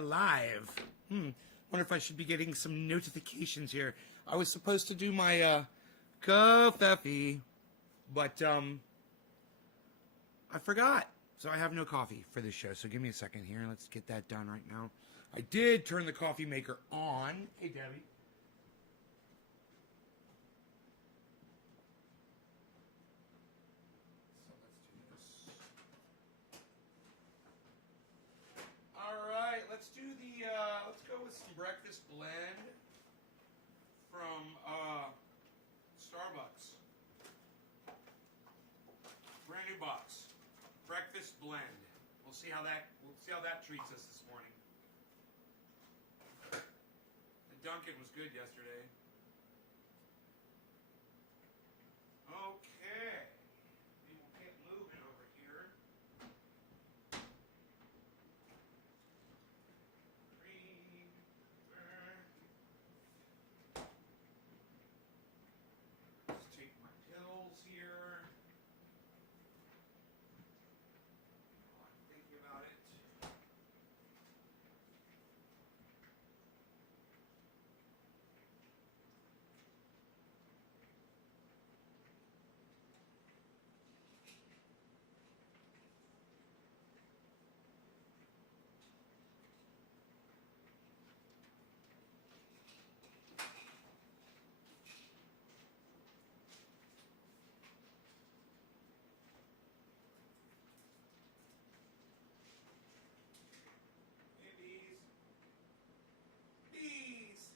are live. Wonder if I should be getting some notifications here. I was supposed to do my coffee, but I forgot. So I have no coffee for this show. So give me a second here. Let's get that done right now. I did turn the coffee maker on. Hey, Debbie. So let's do this. All right, let's do the, let's go with some breakfast blend from Starbucks. Brand new box. Breakfast blend. We'll see how that treats us this morning. The Dunkin' was good yesterday. Okay. We will get moving over here. Just take my pills here. While I'm thinking about it. Bees.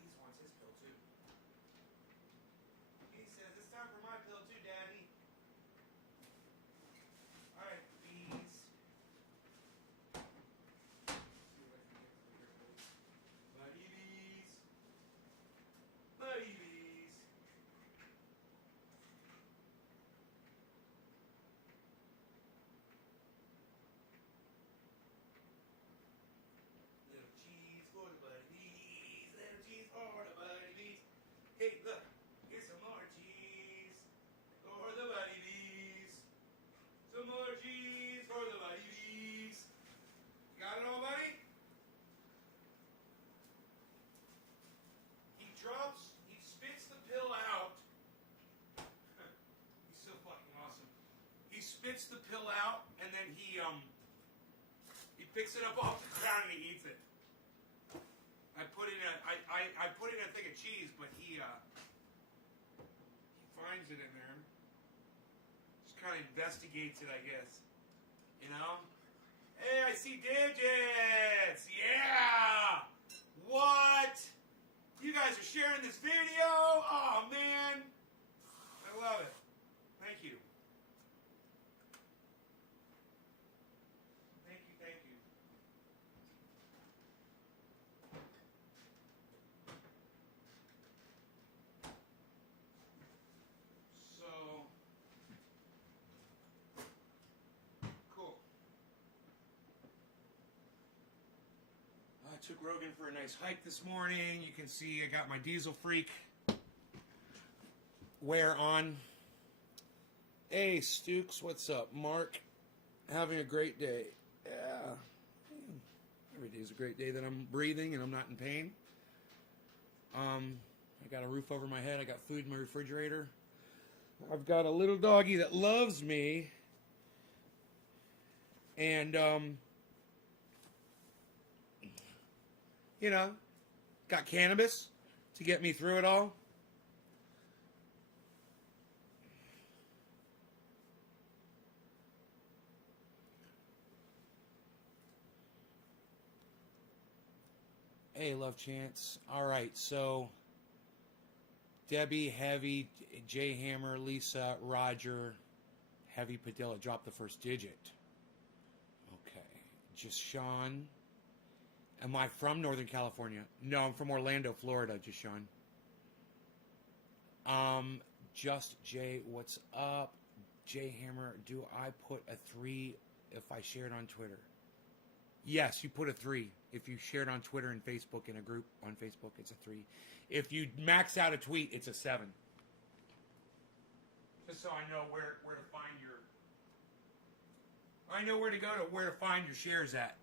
Bees wants his pill too. He says, it's time for my pill too, Daddy. Alright, bees. See what I can get for your pills. Buddy bees. Buddy bees. Little cheese for the buddy bees. Little cheese for the buddy bees. Hey, look. Here's some more cheese for the buddy bees. Some more cheese for the buddy bees. You got it all, buddy? He spits the pill out. He's so fucking awesome. He spits the pill out and then he picks it up off the ground and he eats it. I put in a thing of cheese, but he finds it in there. Just kind of investigates it, I guess. You know? Hey, I see digits! Yeah! What? You guys are sharing this video? Oh, man. I love it. Thank you. Thank you, thank you. So, cool. I took Rogan for a nice hike this morning. You can see I got my Diesel Freak wear on. Hey, Stukes, what's up? Mark, having a great day. Yeah. Every day's a great day that I'm breathing and I'm not in pain. I got a roof over my head. I got food in my refrigerator. I've got a little doggy that loves me. And, you know, got cannabis to get me through it all. Hey, Love Chance. All right, so Debbie, Heavy, J Hammer, Lisa, Roger, Heavy Padilla. Drop the first digit. Okay. Just Sean. Am I from Northern California? No, I'm from Orlando, Florida, just Sean. Just Jay, what's up? J Hammer, do I put a 3 if I share it on Twitter? Yes, you put a 3. If you share it on Twitter and Facebook in a group on Facebook, it's a 3. If you max out a tweet, it's a 7. Just so I know where to find your. I know where to go to where to find your shares at.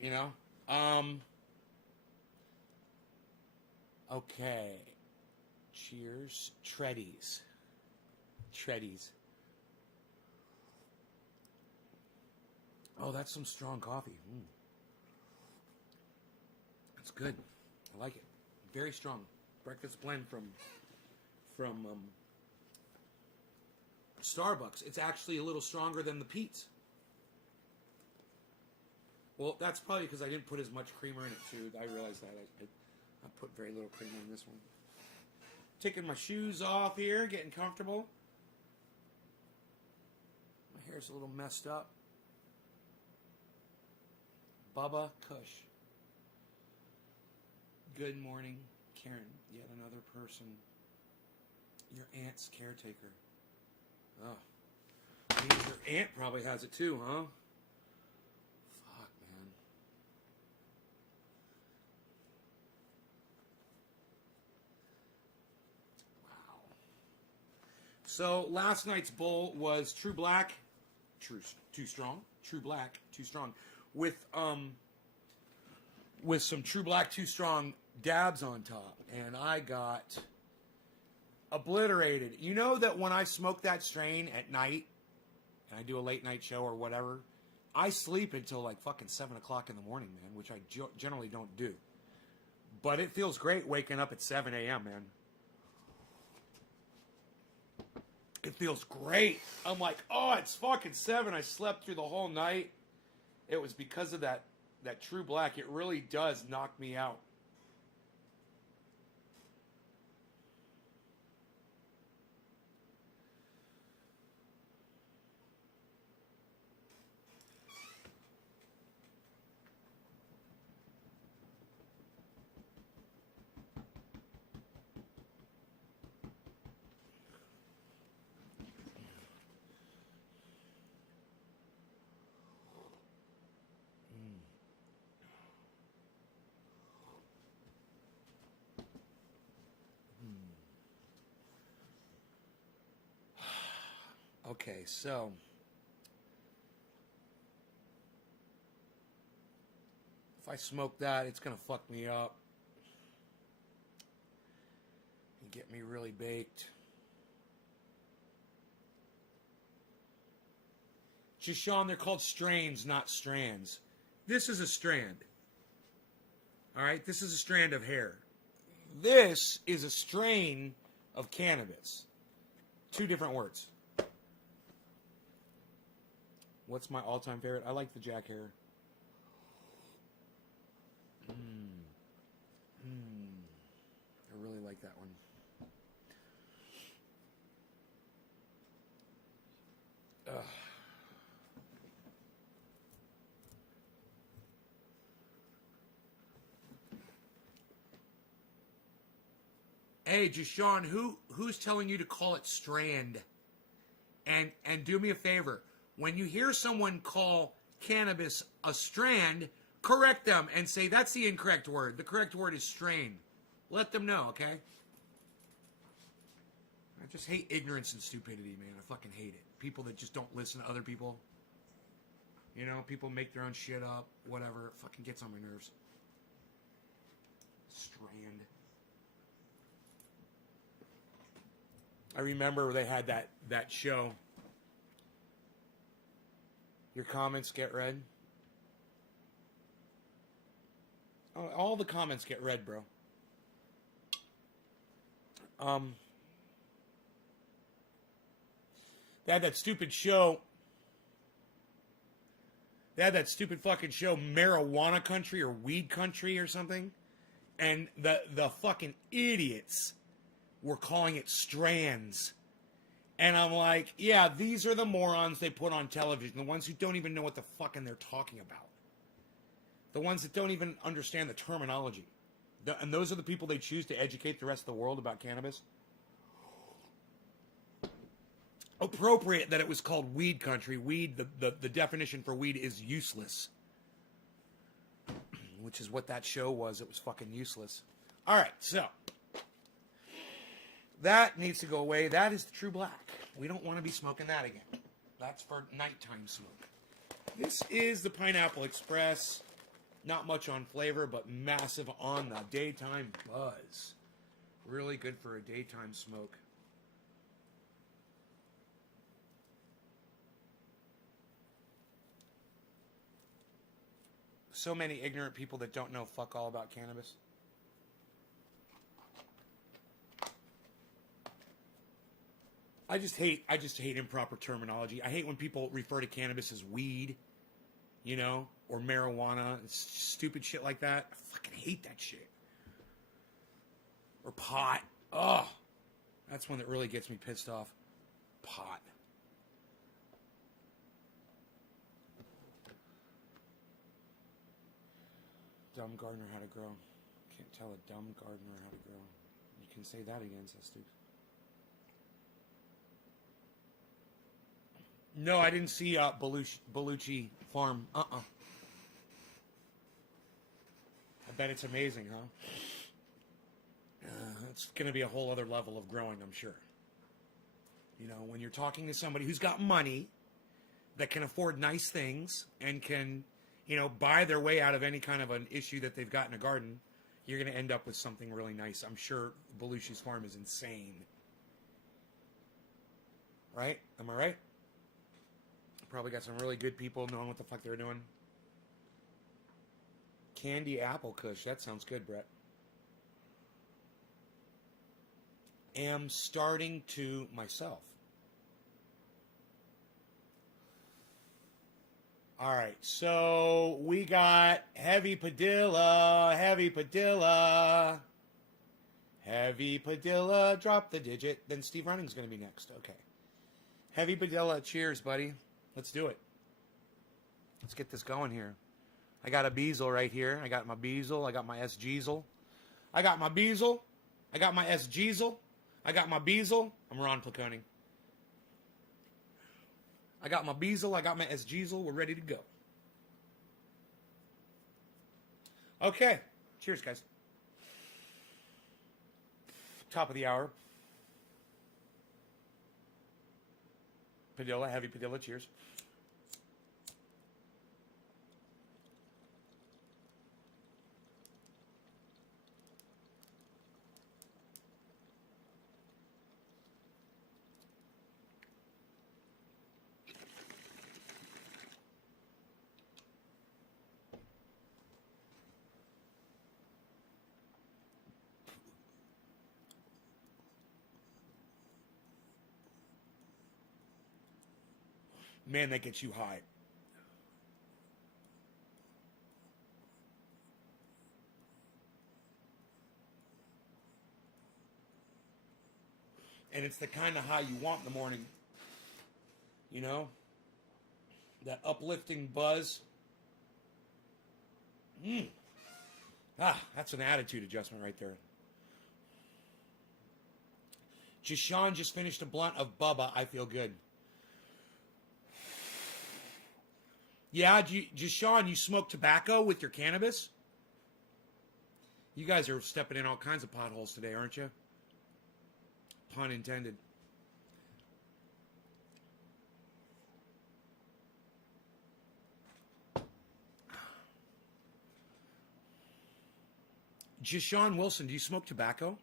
You know? Okay. Cheers. Treadies. Oh, that's some strong coffee. That's good. I like it. Very strong. Breakfast blend from Starbucks. It's actually a little stronger than the Pete's. Well, that's probably because I didn't put as much creamer in it, too. I realized that. I put very little creamer in this one. Taking my shoes off here, getting comfortable. My hair's a little messed up. Bubba Kush. Good morning, Karen. Yet another person. Your aunt's caretaker. Oh. Means your aunt probably has it too, huh? Fuck, man. Wow. So last night's bowl was True Black, too strong. True Black, too strong, with some True Black too strong dabs on top, and I got obliterated. You know that when I smoke that strain at night, and I do a late night show or whatever, I sleep until like fucking 7 o'clock in the morning, man, which I generally don't do. But it feels great waking up at 7 a.m., man. It feels great. I'm like, oh, it's fucking 7. I slept through the whole night. It was because of that True Black. It really does knock me out. Okay, so if I smoke that, it's going to fuck me up and get me really baked. Just Sean, they're called strains, not strands. This is a strand. All right, this is a strand of hair. This is a strain of cannabis. Two different words. What's my all-time favorite? I like the Jack hair. I really like that one. Ugh. Hey, Jashawn, who's telling you to call it strand? And do me a favor. When you hear someone call cannabis a strand, correct them and say that's the incorrect word. The correct word is strain. Let them know, okay? I just hate ignorance and stupidity, man. I fucking hate it. People that just don't listen to other people. You know, people make their own shit up, whatever. It fucking gets on my nerves. Strand. I remember they had that show. Your comments get read. Oh, all the comments get read, bro. They had that stupid show. They had that stupid fucking show, Marijuana Country or Weed Country or something. And the fucking idiots were calling it strands. And I'm like, yeah, these are the morons they put on television. The ones who don't even know what the fucking they're talking about. The ones that don't even understand the terminology. And those are the people they choose to educate the rest of the world about cannabis. Appropriate that it was called Weed Country. Weed, the definition for weed is useless. Which is what that show was. It was fucking useless. All right, so. That needs to go away. That is the true black. We don't want to be smoking that again. That's for nighttime smoke. This is the Pineapple Express. Not much on flavor, but massive on the daytime buzz. Really good for a daytime smoke. So many ignorant people that don't know fuck all about cannabis. I just hate improper terminology. I hate when people refer to cannabis as weed, you know, or marijuana, stupid shit like that. I fucking hate that shit. Or pot. Ugh. That's one that really gets me pissed off. Pot. Dumb gardener how to grow. Can't tell a dumb gardener how to grow. You can say that again, says Steve. No, I didn't see Belushi Farm. I bet it's amazing, huh? It's going to be a whole other level of growing, I'm sure. You know, when you're talking to somebody who's got money, that can afford nice things, and can, you know, buy their way out of any kind of an issue that they've got in a garden, you're going to end up with something really nice. I'm sure Belushi's Farm is insane. Right? Am I right? Probably got some really good people knowing what the fuck they're doing. Candy apple kush. That sounds good, Brett. Am starting to myself. All right, so we got Heavy Padilla, Heavy Padilla. Heavy Padilla, drop the digit. Then Steve Running's going to be next. Okay. Heavy Padilla, cheers, buddy. Let's do it. Let's get this going here. I got a Beazle right here. I got my Beazle. I got my S-Jeezel. I got my Beazle. I got my S-Jeezel. I got my Beazle. I'm Ron Placoni. I got my Beazle. I got my S-Jeezel. We're ready to go. Okay. Cheers, guys. Top of the hour. Padilla, Heavy Padilla, cheers. Man, that gets you high. And it's the kind of high you want in the morning. You know? That uplifting buzz. That's an attitude adjustment right there. Jashawn just finished a blunt of Bubba. I feel good. Yeah, Jashawn, you smoke tobacco with your cannabis? You guys are stepping in all kinds of potholes today, aren't you? Pun intended. Jashawn Wilson, do you smoke tobacco?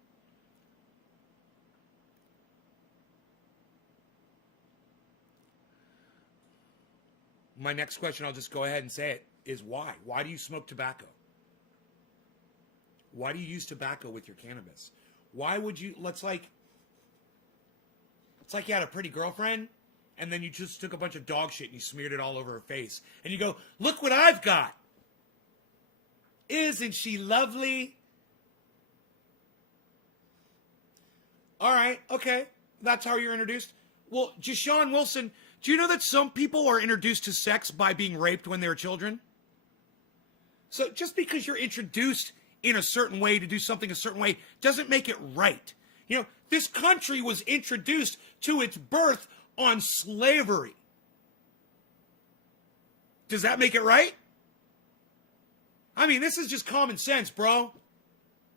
My next question, I'll just go ahead and say it, is why? Why do you smoke tobacco? Why do you use tobacco with your cannabis? Why would you, it's like you had a pretty girlfriend, and then you just took a bunch of dog shit and you smeared it all over her face. And you go, look what I've got. Isn't she lovely? All right, okay. That's how you're introduced. Well, Jashawn Wilson, do you know that some people are introduced to sex by being raped when they were children? So just because you're introduced in a certain way to do something a certain way doesn't make it right. You know, this country was introduced to its birth on slavery. Does that make it right? I mean, this is just common sense, bro.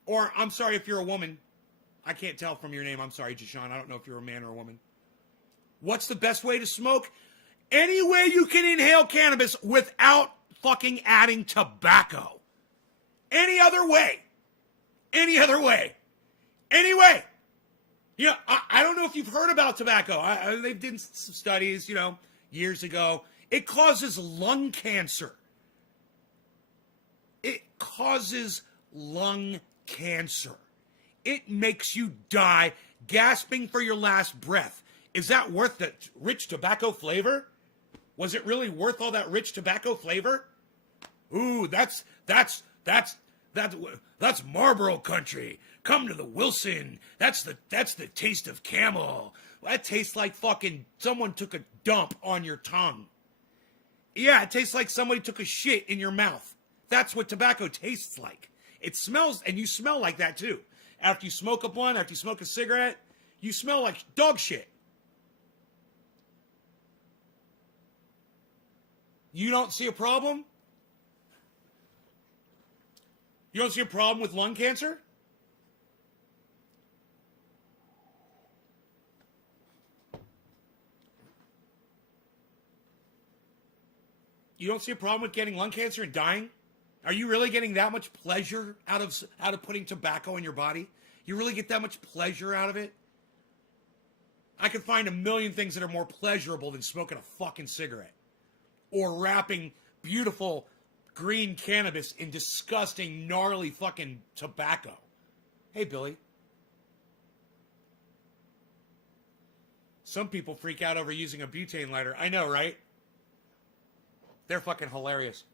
Or, I'm sorry if you're a woman. I can't tell from your name. I'm sorry, Jashawn. I don't know if you're a man or a woman. What's the best way to smoke? Any way you can inhale cannabis without fucking adding tobacco. Any other way. Any other way. Any way. You know, I don't know if you've heard about tobacco. They did some studies, you know, years ago. It causes lung cancer. It causes lung cancer. It makes you die gasping for your last breath. Is that worth the rich tobacco flavor? Was it really worth all that rich tobacco flavor? Ooh, that's Marlboro country. Come to the Wilson. That's the taste of Camel. That tastes like fucking someone took a dump on your tongue. Yeah, it tastes like somebody took a shit in your mouth. That's what tobacco tastes like. It smells, and you smell like that too. After you smoke a blunt, after you smoke a cigarette, you smell like dog shit. You don't see a problem? You don't see a problem with lung cancer? You don't see a problem with getting lung cancer and dying? Are you really getting that much pleasure out of putting tobacco in your body? You really get that much pleasure out of it? I could find a million things that are more pleasurable than smoking a fucking cigarette. Or wrapping beautiful green cannabis in disgusting, gnarly fucking tobacco. Hey, Billy. Some people freak out over using a butane lighter. I know, right? They're fucking hilarious.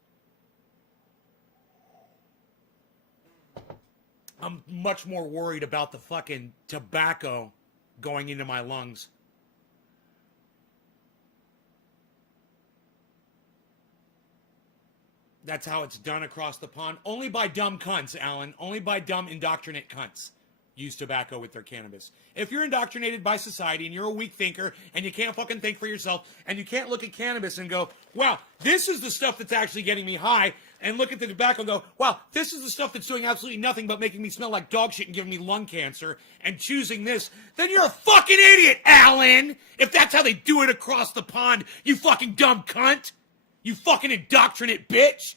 I'm much more worried about the fucking tobacco going into my lungs. That's how it's done across the pond. Only by dumb cunts, Alan. Only by dumb indoctrinate cunts use tobacco with their cannabis. If you're indoctrinated by society and you're a weak thinker and you can't fucking think for yourself and you can't look at cannabis and go, wow, this is the stuff that's actually getting me high, and look at the tobacco and go, wow, this is the stuff that's doing absolutely nothing but making me smell like dog shit and giving me lung cancer, and choosing this, then you're a fucking idiot, Alan! If that's how they do it across the pond, you fucking dumb cunt! You fucking indoctrinate bitch!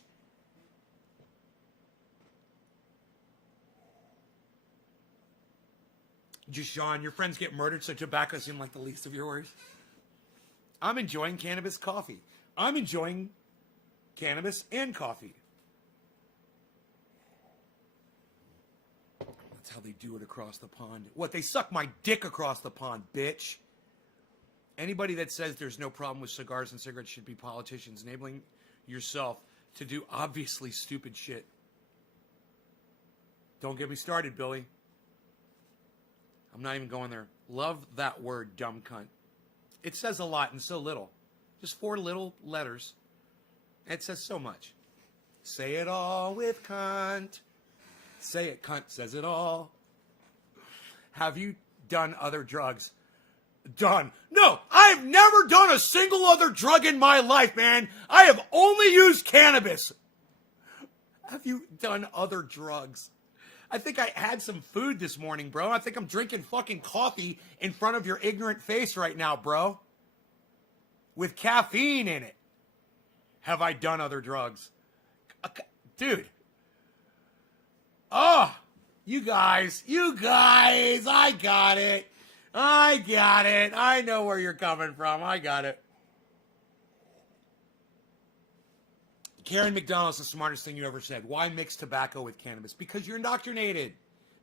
Just Sean, your friends get murdered, so tobacco seemed like the least of your worries. I'm enjoying cannabis coffee. I'm enjoying cannabis and coffee. That's how they do it across the pond. What, they suck my dick across the pond, bitch. Anybody that says there's no problem with cigars and cigarettes should be politicians, enabling yourself to do obviously stupid shit. Don't get me started, Billy. I'm not even going there. Love that word, dumb cunt. It says a lot and so little. Just 4 little letters. It says so much. Say it all with cunt. Say it, cunt says it all. Have you done other drugs? Done. No, I've never done a single other drug in my life, man. I have only used cannabis. Have you done other drugs? I think I had some food this morning, bro. I think I'm drinking fucking coffee in front of your ignorant face right now, bro. With caffeine in it. Have I done other drugs? Dude. Oh, you guys, I got it. I know where you're coming from. I got it. Karen McDonald's the smartest thing you ever said. Why mix tobacco with cannabis? Because you're indoctrinated.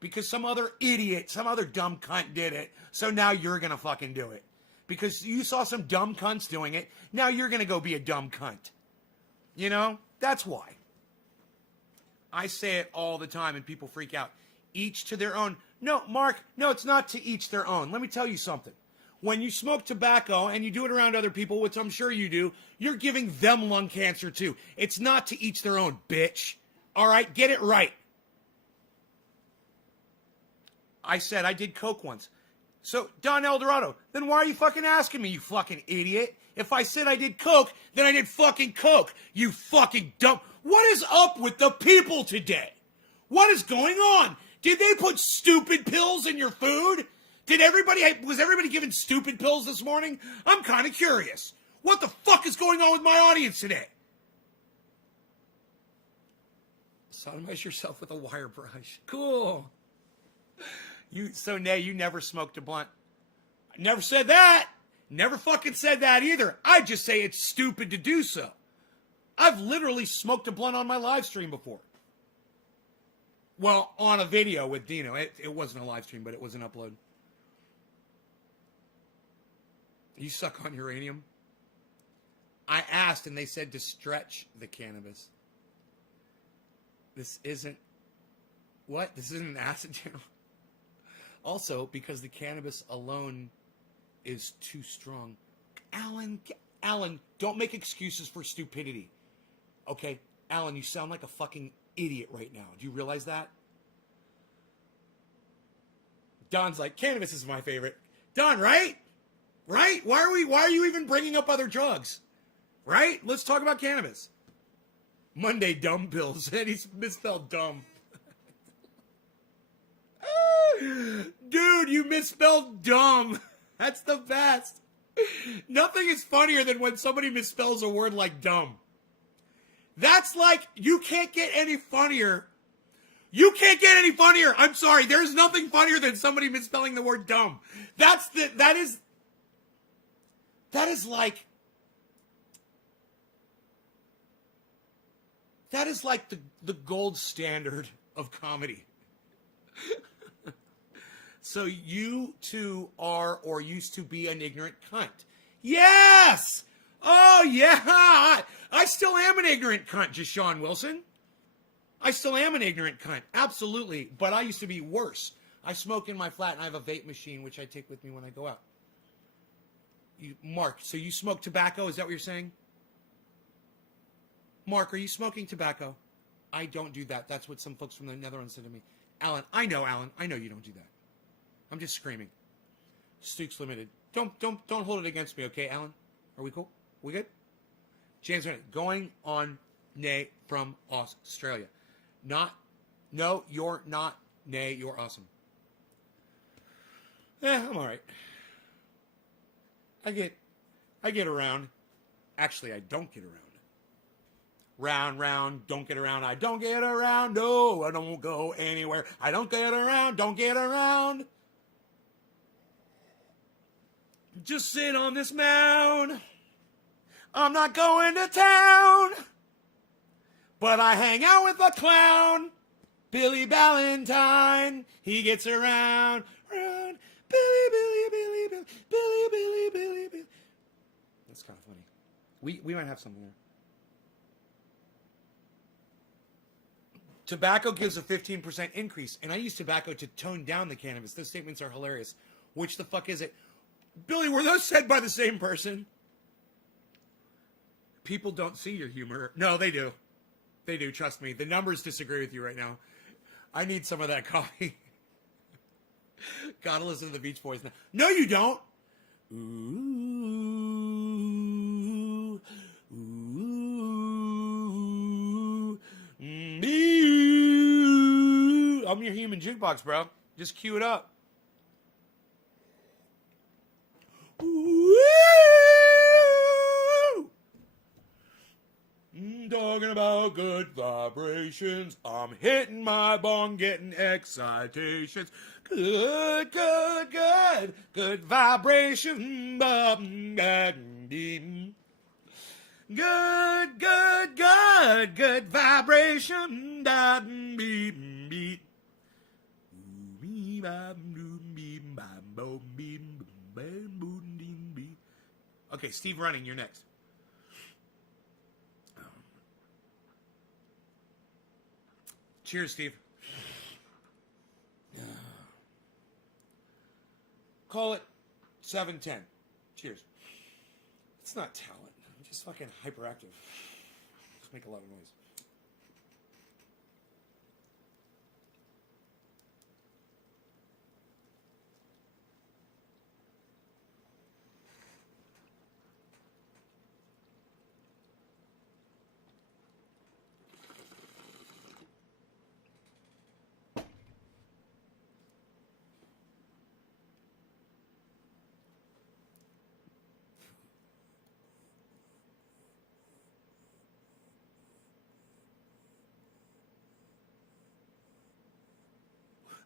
Because some other idiot, some other dumb cunt did it. So now you're going to fucking do it. Because you saw some dumb cunts doing it. Now you're going to go be a dumb cunt. You know? That's why. I say it all the time and people freak out. Each to their own. No, Mark, no, it's not to each their own. Let me tell you something. When you smoke tobacco and you do it around other people, which I'm sure you do, you're giving them lung cancer too. It's not to each their own, bitch. All right, get it right. I said I did coke once. So, Don Eldorado, then why are you fucking asking me, you fucking idiot? If I said I did coke, then I did fucking coke. You fucking dumb. What is up with the people today? What is going on? Did they put stupid pills in your food? Was everybody given stupid pills this morning? I'm kind of curious. What the fuck is going on with my audience today? Sodomize yourself with a wire brush. Cool. So Nay, you never smoked a blunt. I never said that. Never fucking said that either. I just say it's stupid to do so. I've literally smoked a blunt on my live stream before. Well, on a video with Dino. It wasn't a live stream, but it was an upload. You suck on uranium? I asked and they said to stretch the cannabis. This isn't... What? This isn't an acid channel. Also, because the cannabis alone is too strong. Alan, don't make excuses for stupidity. Okay? Alan, you sound like a fucking idiot right now. Do you realize that? Don's like, cannabis is my favorite. Don, right? Right? Why are you even bringing up other drugs? Right? Let's talk about cannabis. Monday dumb pills. And he's misspelled dumb. Dude, you misspelled dumb. That's the best. Nothing is funnier than when somebody misspells a word like dumb. That's like, you can't get any funnier. You can't get any funnier. I'm sorry. There's nothing funnier than somebody misspelling the word dumb. That is like the gold standard of comedy. So you two are or used to be an ignorant cunt. Yes! Oh, yeah! I still am an ignorant cunt, Jashawn Wilson. I still am an ignorant cunt. Absolutely. But I used to be worse. I smoke in my flat and I have a vape machine, which I take with me when I go out. Mark, so you smoke tobacco? Is that what you're saying? Mark, are you smoking tobacco? I don't do that. That's what some folks from the Netherlands said to me. Alan, I know you don't do that. I'm just screaming. Stooks Limited. Don't hold it against me, okay, Alan? Are we cool? We good? James Bennett, going on Nay from Australia. No, you're not Nay, you're awesome. I'm all right. I get around. Actually, I don't get around. Round, don't get around. I don't get around. No, I don't go anywhere. I don't get around. Don't get around. Just sit on this mound. I'm not going to town. But I hang out with a clown. Billy Ballantyne. He gets around. Billy. That's kind of funny. We might have something there. Tobacco gives a 15% increase, and I use tobacco to tone down the cannabis. Those statements are hilarious. Which the fuck is it? Billy, were those said by the same person? People don't see your humor. No, they do. They do, trust me. The numbers disagree with you right now. I need some of that coffee. Gotta listen to the Beach Boys now. No, you don't. Ooh, ooh, me. I'm your human jukebox, bro. Just cue it up. Ooh. Talking about good vibrations. I'm hitting my bong, getting excitations. Good vibration. Good vibration. Okay, Steve Running, you're next. Cheers, Steve. Call it 7-10. Cheers. It's not talent. I'm just fucking hyperactive. Just make a lot of noise.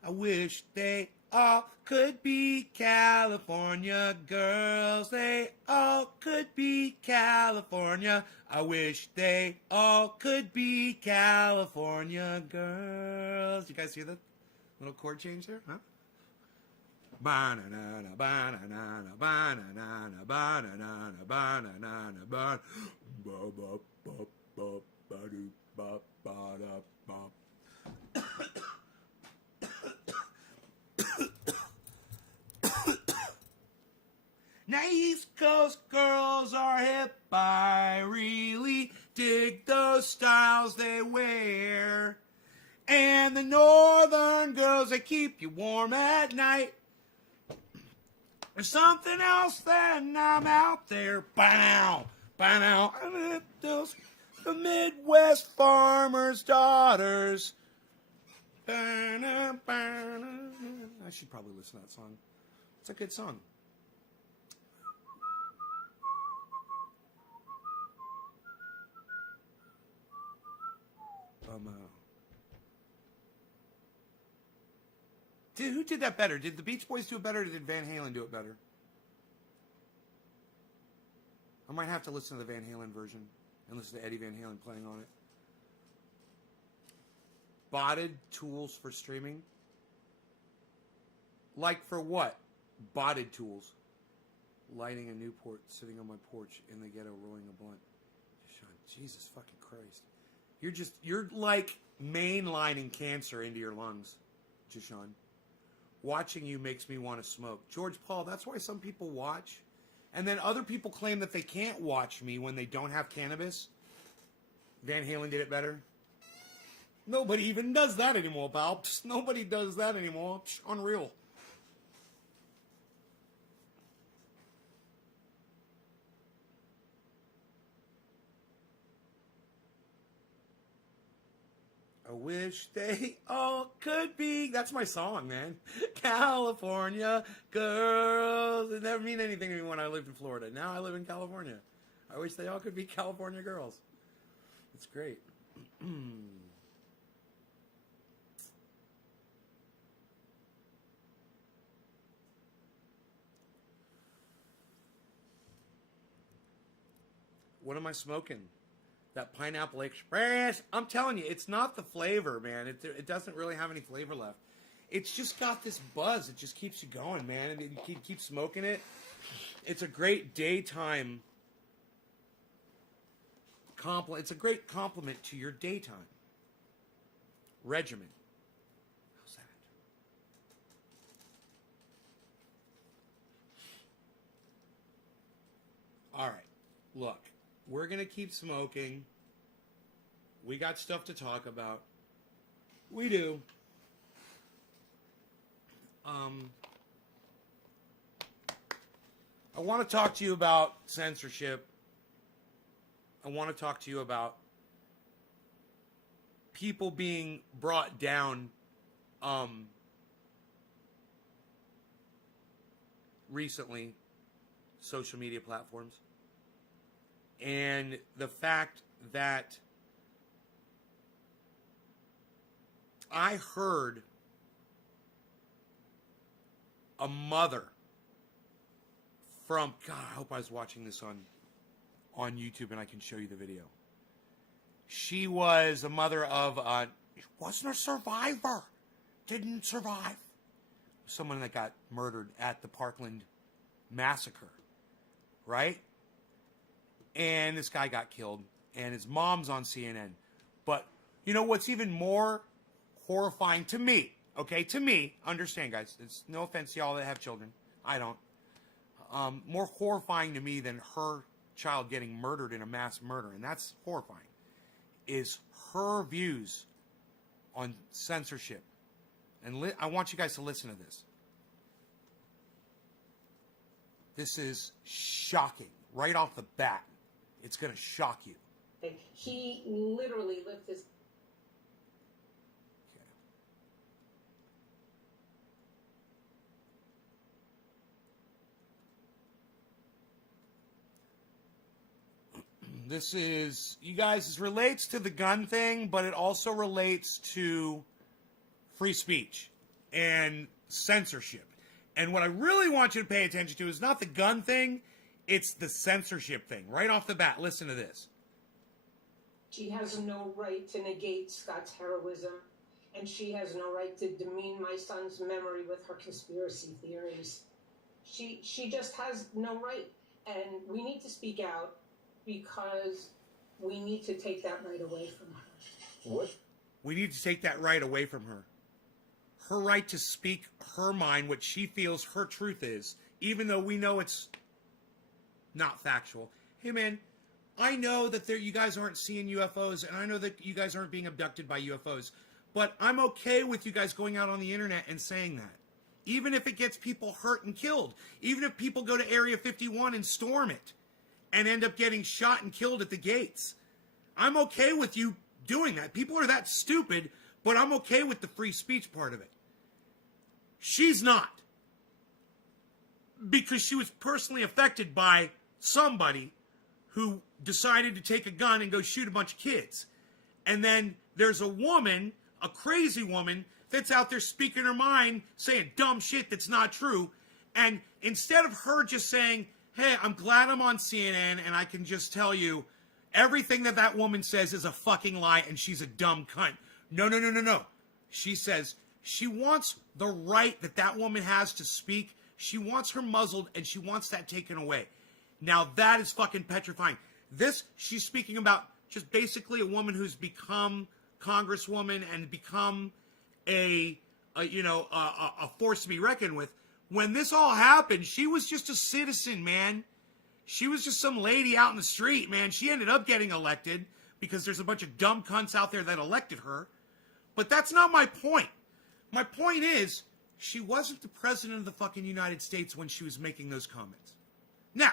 I wish they all could be California girls. They all could be California. I wish they all could be California girls. You guys hear the little chord change there? Huh? Ba-na-na-na, ba-na-na-na, ba-na-na-na, ba-na-na-na, ba-na-na-na, ba- ba-ba-ba-ba-ba-do-ba-ba-da-ba. Now East Coast girls are hip. I really dig those styles they wear. And the northern girls, they keep you warm at night. There's something else then I'm out there. By now. Those the Midwest farmers' daughters. I should probably listen to that song. It's a good song. Who did that better? Did the Beach Boys do it better, or did Van Halen do it better? I might have to listen to the Van Halen version and listen to Eddie Van Halen playing on it. Botted tools for streaming? Like for what? Botted tools. Lighting a Newport, sitting on my porch in the ghetto, rolling a blunt. Jesus fucking Christ. You're like mainlining cancer into your lungs, Jashon. Watching you makes me want to smoke. George Paul, that's why some people watch. And then other people claim that they can't watch me when they don't have cannabis. Van Halen did it better. Nobody even does that anymore, pal. Psst, nobody does that anymore. Psst, unreal. I wish they all could be. That's my song, man. California girls. It never mean anything to me when I lived in Florida. Now I live in California. I wish they all could be California girls. It's great. What am I smoking? That Pineapple Express. I'm telling you, it's not the flavor, man. It doesn't really have any flavor left. It's just got this buzz. It just keeps you going, man. And you keep smoking it. It's a great daytime compliment. It's a great compliment to your daytime regimen. How's that? All right. Look. We're going to keep smoking. We got stuff to talk about. We do. I want to talk to you about censorship. I want to talk to you about people being brought down recently, social media platforms. And the fact that I heard a mother from, God, I hope I was watching this on YouTube and I can show you the video. She was a mother of, wasn't a survivor, didn't survive. Someone that got murdered at the Parkland massacre, right? And this guy got killed, and his mom's on CNN. But you know what's even more horrifying to me, okay? To me, understand, guys. It's no offense to y'all that have children. I don't. More horrifying to me than her child getting murdered in a mass murder, and that's horrifying, is her views on censorship. And I want you guys to listen to this. This is shocking. Right off the bat. It's going to shock you. He literally lived his... Okay. This is, you guys, this relates to the gun thing, but it also relates to free speech and censorship. And what I really want you to pay attention to is not the gun thing, it's the censorship thing. Right off the bat, listen to this. She has no right to negate Scott's heroism, and she has no right to demean my son's memory with her conspiracy theories. She just has no right, and we need to speak out because we need to take that right away from her. What? We need to take that right away from her. Her right to speak her mind, what she feels her truth is, even though we know it's not factual. Hey, man, I know that you guys aren't seeing UFOs, and I know that you guys aren't being abducted by UFOs, but I'm okay with you guys going out on the internet and saying that. Even if it gets people hurt and killed. Even if people go to Area 51 and storm it and end up getting shot and killed at the gates. I'm okay with you doing that. People are that stupid, but I'm okay with the free speech part of it. She's not. Because she was personally affected by somebody who decided to take a gun and go shoot a bunch of kids. And then there's a woman, a crazy woman, that's out there speaking her mind, saying dumb shit that's not true. And instead of her just saying, hey, I'm glad I'm on CNN and I can just tell you everything that woman says is a fucking lie and she's a dumb cunt. No. She says she wants the right that woman has to speak. She wants her muzzled and she wants that taken away. Now that is fucking petrifying. This, she's speaking about just basically a woman who's become congresswoman and become a force to be reckoned with. When this all happened, she was just a citizen, man. She was just some lady out in the street, man. She ended up getting elected because there's a bunch of dumb cunts out there that elected her. But that's not my point. My point is, she wasn't the president of the fucking United States when she was making those comments. Now,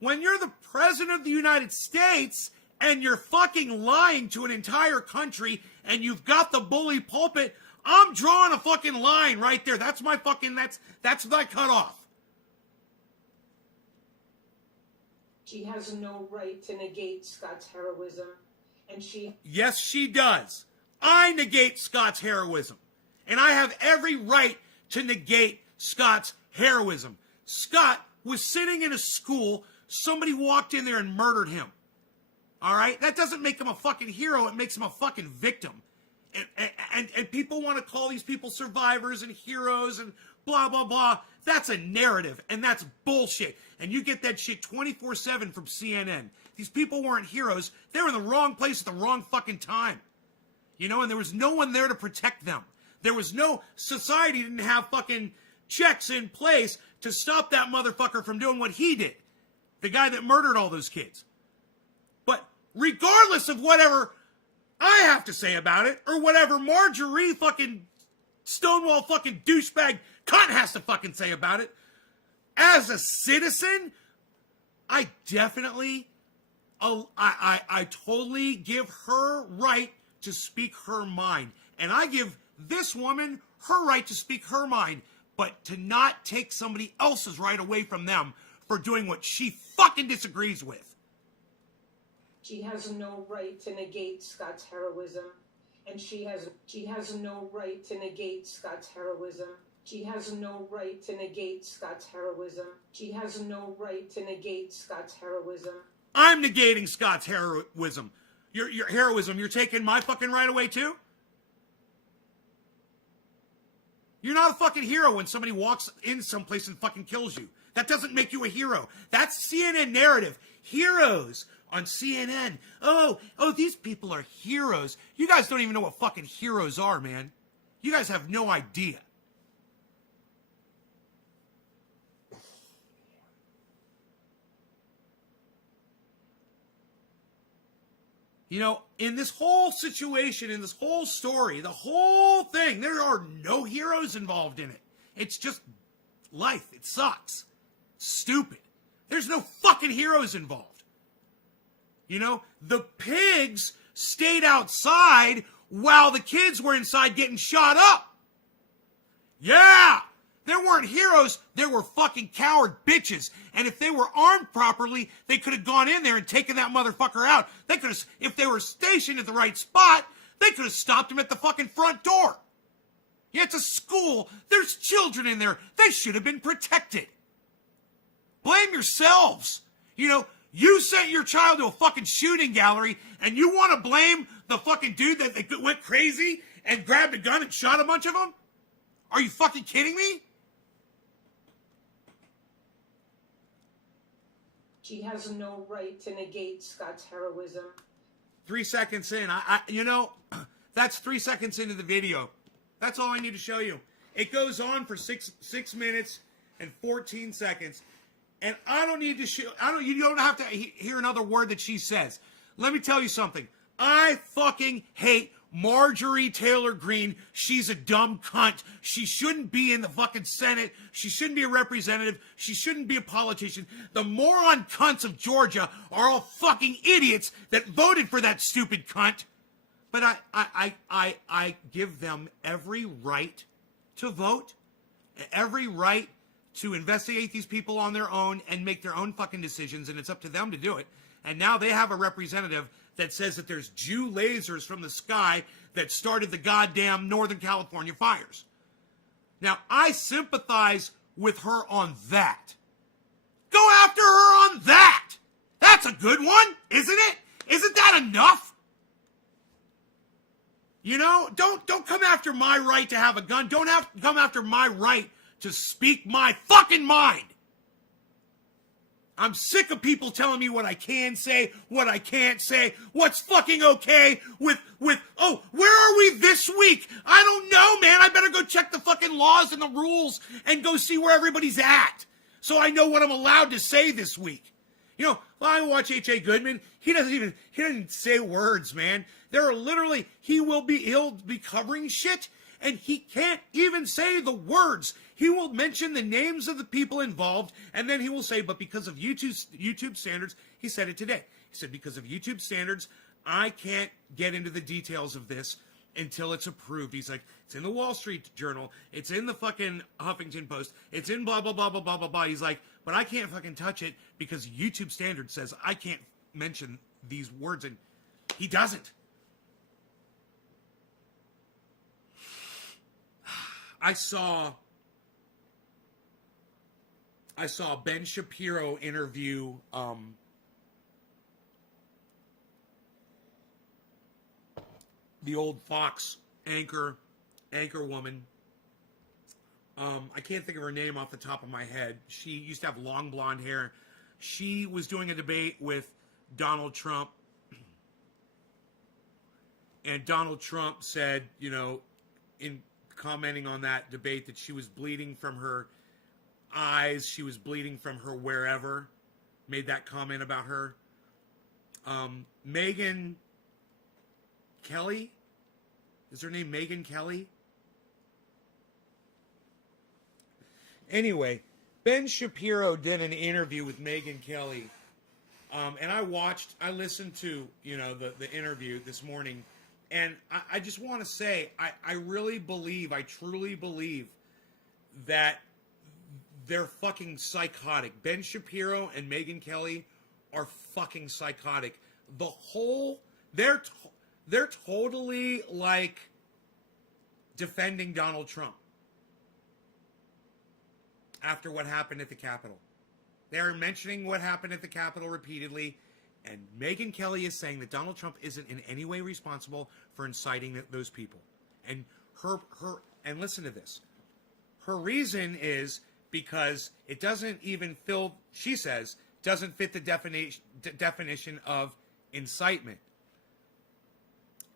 when you're the president of the United States and you're fucking lying to an entire country and you've got the bully pulpit, I'm drawing a fucking line right there. That's my fucking, that's my cutoff. She has no right to negate Scott's heroism, and Yes, she does. I negate Scott's heroism. And I have every right to negate Scott's heroism. Scott was sitting in a school, somebody walked in there and murdered him. All right? That doesn't make him a fucking hero, it makes him a fucking victim. And people want to call these people survivors and heroes and blah, blah, blah. That's a narrative, and that's bullshit. And you get that shit 24/7 from CNN. These people weren't heroes. They were in the wrong place at the wrong fucking time. You know, and there was no one there to protect them. There was no, society didn't have fucking checks in place to stop that motherfucker from doing what he did. The guy that murdered all those kids. But regardless of whatever I have to say about it, or whatever Marjorie fucking Stonewall fucking douchebag cunt has to fucking say about it, as a citizen, I definitely, I totally give her right to speak her mind. And I give this woman her right to speak her mind, but to not take somebody else's right away from them for doing what she fucking disagrees with. she has no right to negate Scott's heroism, and she has no right to negate Scott's heroism. She has no right to negate Scott's heroism. She has no right to negate Scott's heroism. I'm negating Scott's heroism. Your heroism, you're taking my fucking right away too? You're not a fucking hero when somebody walks in someplace and fucking kills you. That doesn't make you a hero. That's CNN narrative. Heroes on CNN. Oh, these people are heroes. You guys don't even know what fucking heroes are, man. You guys have no idea. You know, in this whole situation, in this whole story, the whole thing, there are no heroes involved in it. It's just life. It sucks. Stupid. There's no fucking heroes involved. You know, the pigs stayed outside while the kids were inside getting shot up. Yeah! There weren't heroes, there were fucking coward bitches. And if they were armed properly, they could have gone in there and taken that motherfucker out. They could have, if they were stationed at the right spot, they could have stopped him at the fucking front door. Yeah, it's a school. There's children in there. They should have been protected. Blame yourselves. You know, you sent your child to a fucking shooting gallery and you want to blame the fucking dude that went crazy and grabbed a gun and shot a bunch of them? Are you fucking kidding me? She has no right to negate Scott's heroism. 3 seconds in. That's 3 seconds into the video. That's all I need to show you. It goes on for six minutes and 14 seconds. And I don't need to show, you don't have to hear another word that she says. Let me tell you something. I fucking hate Marjorie Taylor Greene. She's a dumb cunt. She shouldn't be in the fucking Senate. She shouldn't be a representative. She shouldn't be a politician. The moron cunts of Georgia are all fucking idiots that voted for that stupid cunt. But I give them every right to vote, every right to investigate these people on their own and make their own fucking decisions, and it's up to them to do it. And now they have a representative that says that there's Jew lasers from the sky that started the goddamn Northern California fires. Now, I sympathize with her on that. Go after her on that! That's a good one, isn't it? Isn't that enough? You know, don't come after my right to have a gun. Don't come after my right to speak my fucking mind. I'm sick of people telling me what I can say, what I can't say, what's fucking okay with, oh, where are we this week? I don't know, man. I better go check the fucking laws and the rules and go see where everybody's at so I know what I'm allowed to say this week. You know, I watch H.A. Goodman. He doesn't say words, man. There are literally, he'll be covering shit and he can't even say the words. He will mention the names of the people involved, and then he will say, but because of YouTube standards, he said it today. He said, because of YouTube standards, I can't get into the details of this until it's approved. He's like, it's in the Wall Street Journal, it's in the fucking Huffington Post, it's in blah, blah, blah, blah, blah, blah, blah. He's like, but I can't fucking touch it because YouTube standards says I can't mention these words, and he doesn't. I saw Ben Shapiro interview the old Fox anchor woman. I can't think of her name off the top of my head. She used to have long blonde hair. She was doing a debate with Donald Trump. And Donald Trump said, you know, in commenting on that debate, that she was bleeding from her eyes, she was bleeding from her wherever, made that comment about her. Megyn Kelly? Is her name Megyn Kelly? Anyway, Ben Shapiro did an interview with Megyn Kelly. And I listened to, you know, the interview this morning. And I just want to say, I really believe, I truly believe that they're fucking psychotic. Ben Shapiro and Megyn Kelly are fucking psychotic. They're totally like defending Donald Trump after what happened at the Capitol. They're mentioning what happened at the Capitol repeatedly. And Megyn Kelly is saying that Donald Trump isn't in any way responsible for inciting those people. And and listen to this. Her reason is because it doesn't even she says, doesn't fit the definition of incitement.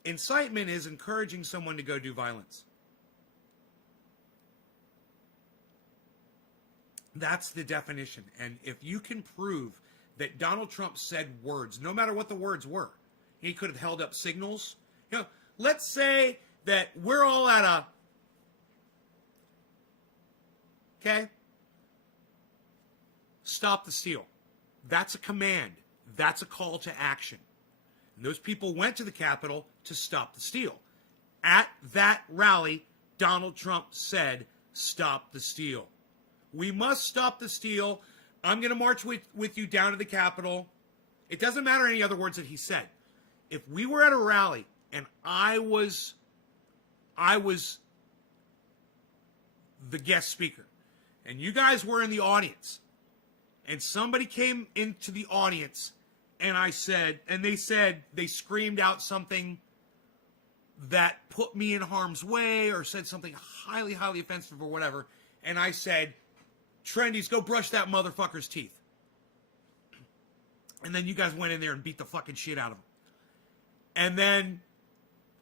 Incitement is encouraging someone to go do violence. That's the definition. And if you can prove that Donald Trump said words, no matter what the words were, he could have held up signals. You know, let's say that we're all at okay? Stop the steal. That's a command. That's a call to action. And those people went to the Capitol to stop the steal. At that rally, Donald Trump said, stop the steal. We must stop the steal. I'm going to march with you down to the Capitol. It doesn't matter any other words that he said. If we were at a rally and I was the guest speaker, and you guys were in the audience, and somebody came into the audience, and they screamed out something that put me in harm's way or said something highly, highly offensive or whatever, and I said, Trendies, go brush that motherfucker's teeth. And then you guys went in there and beat the fucking shit out of him. And then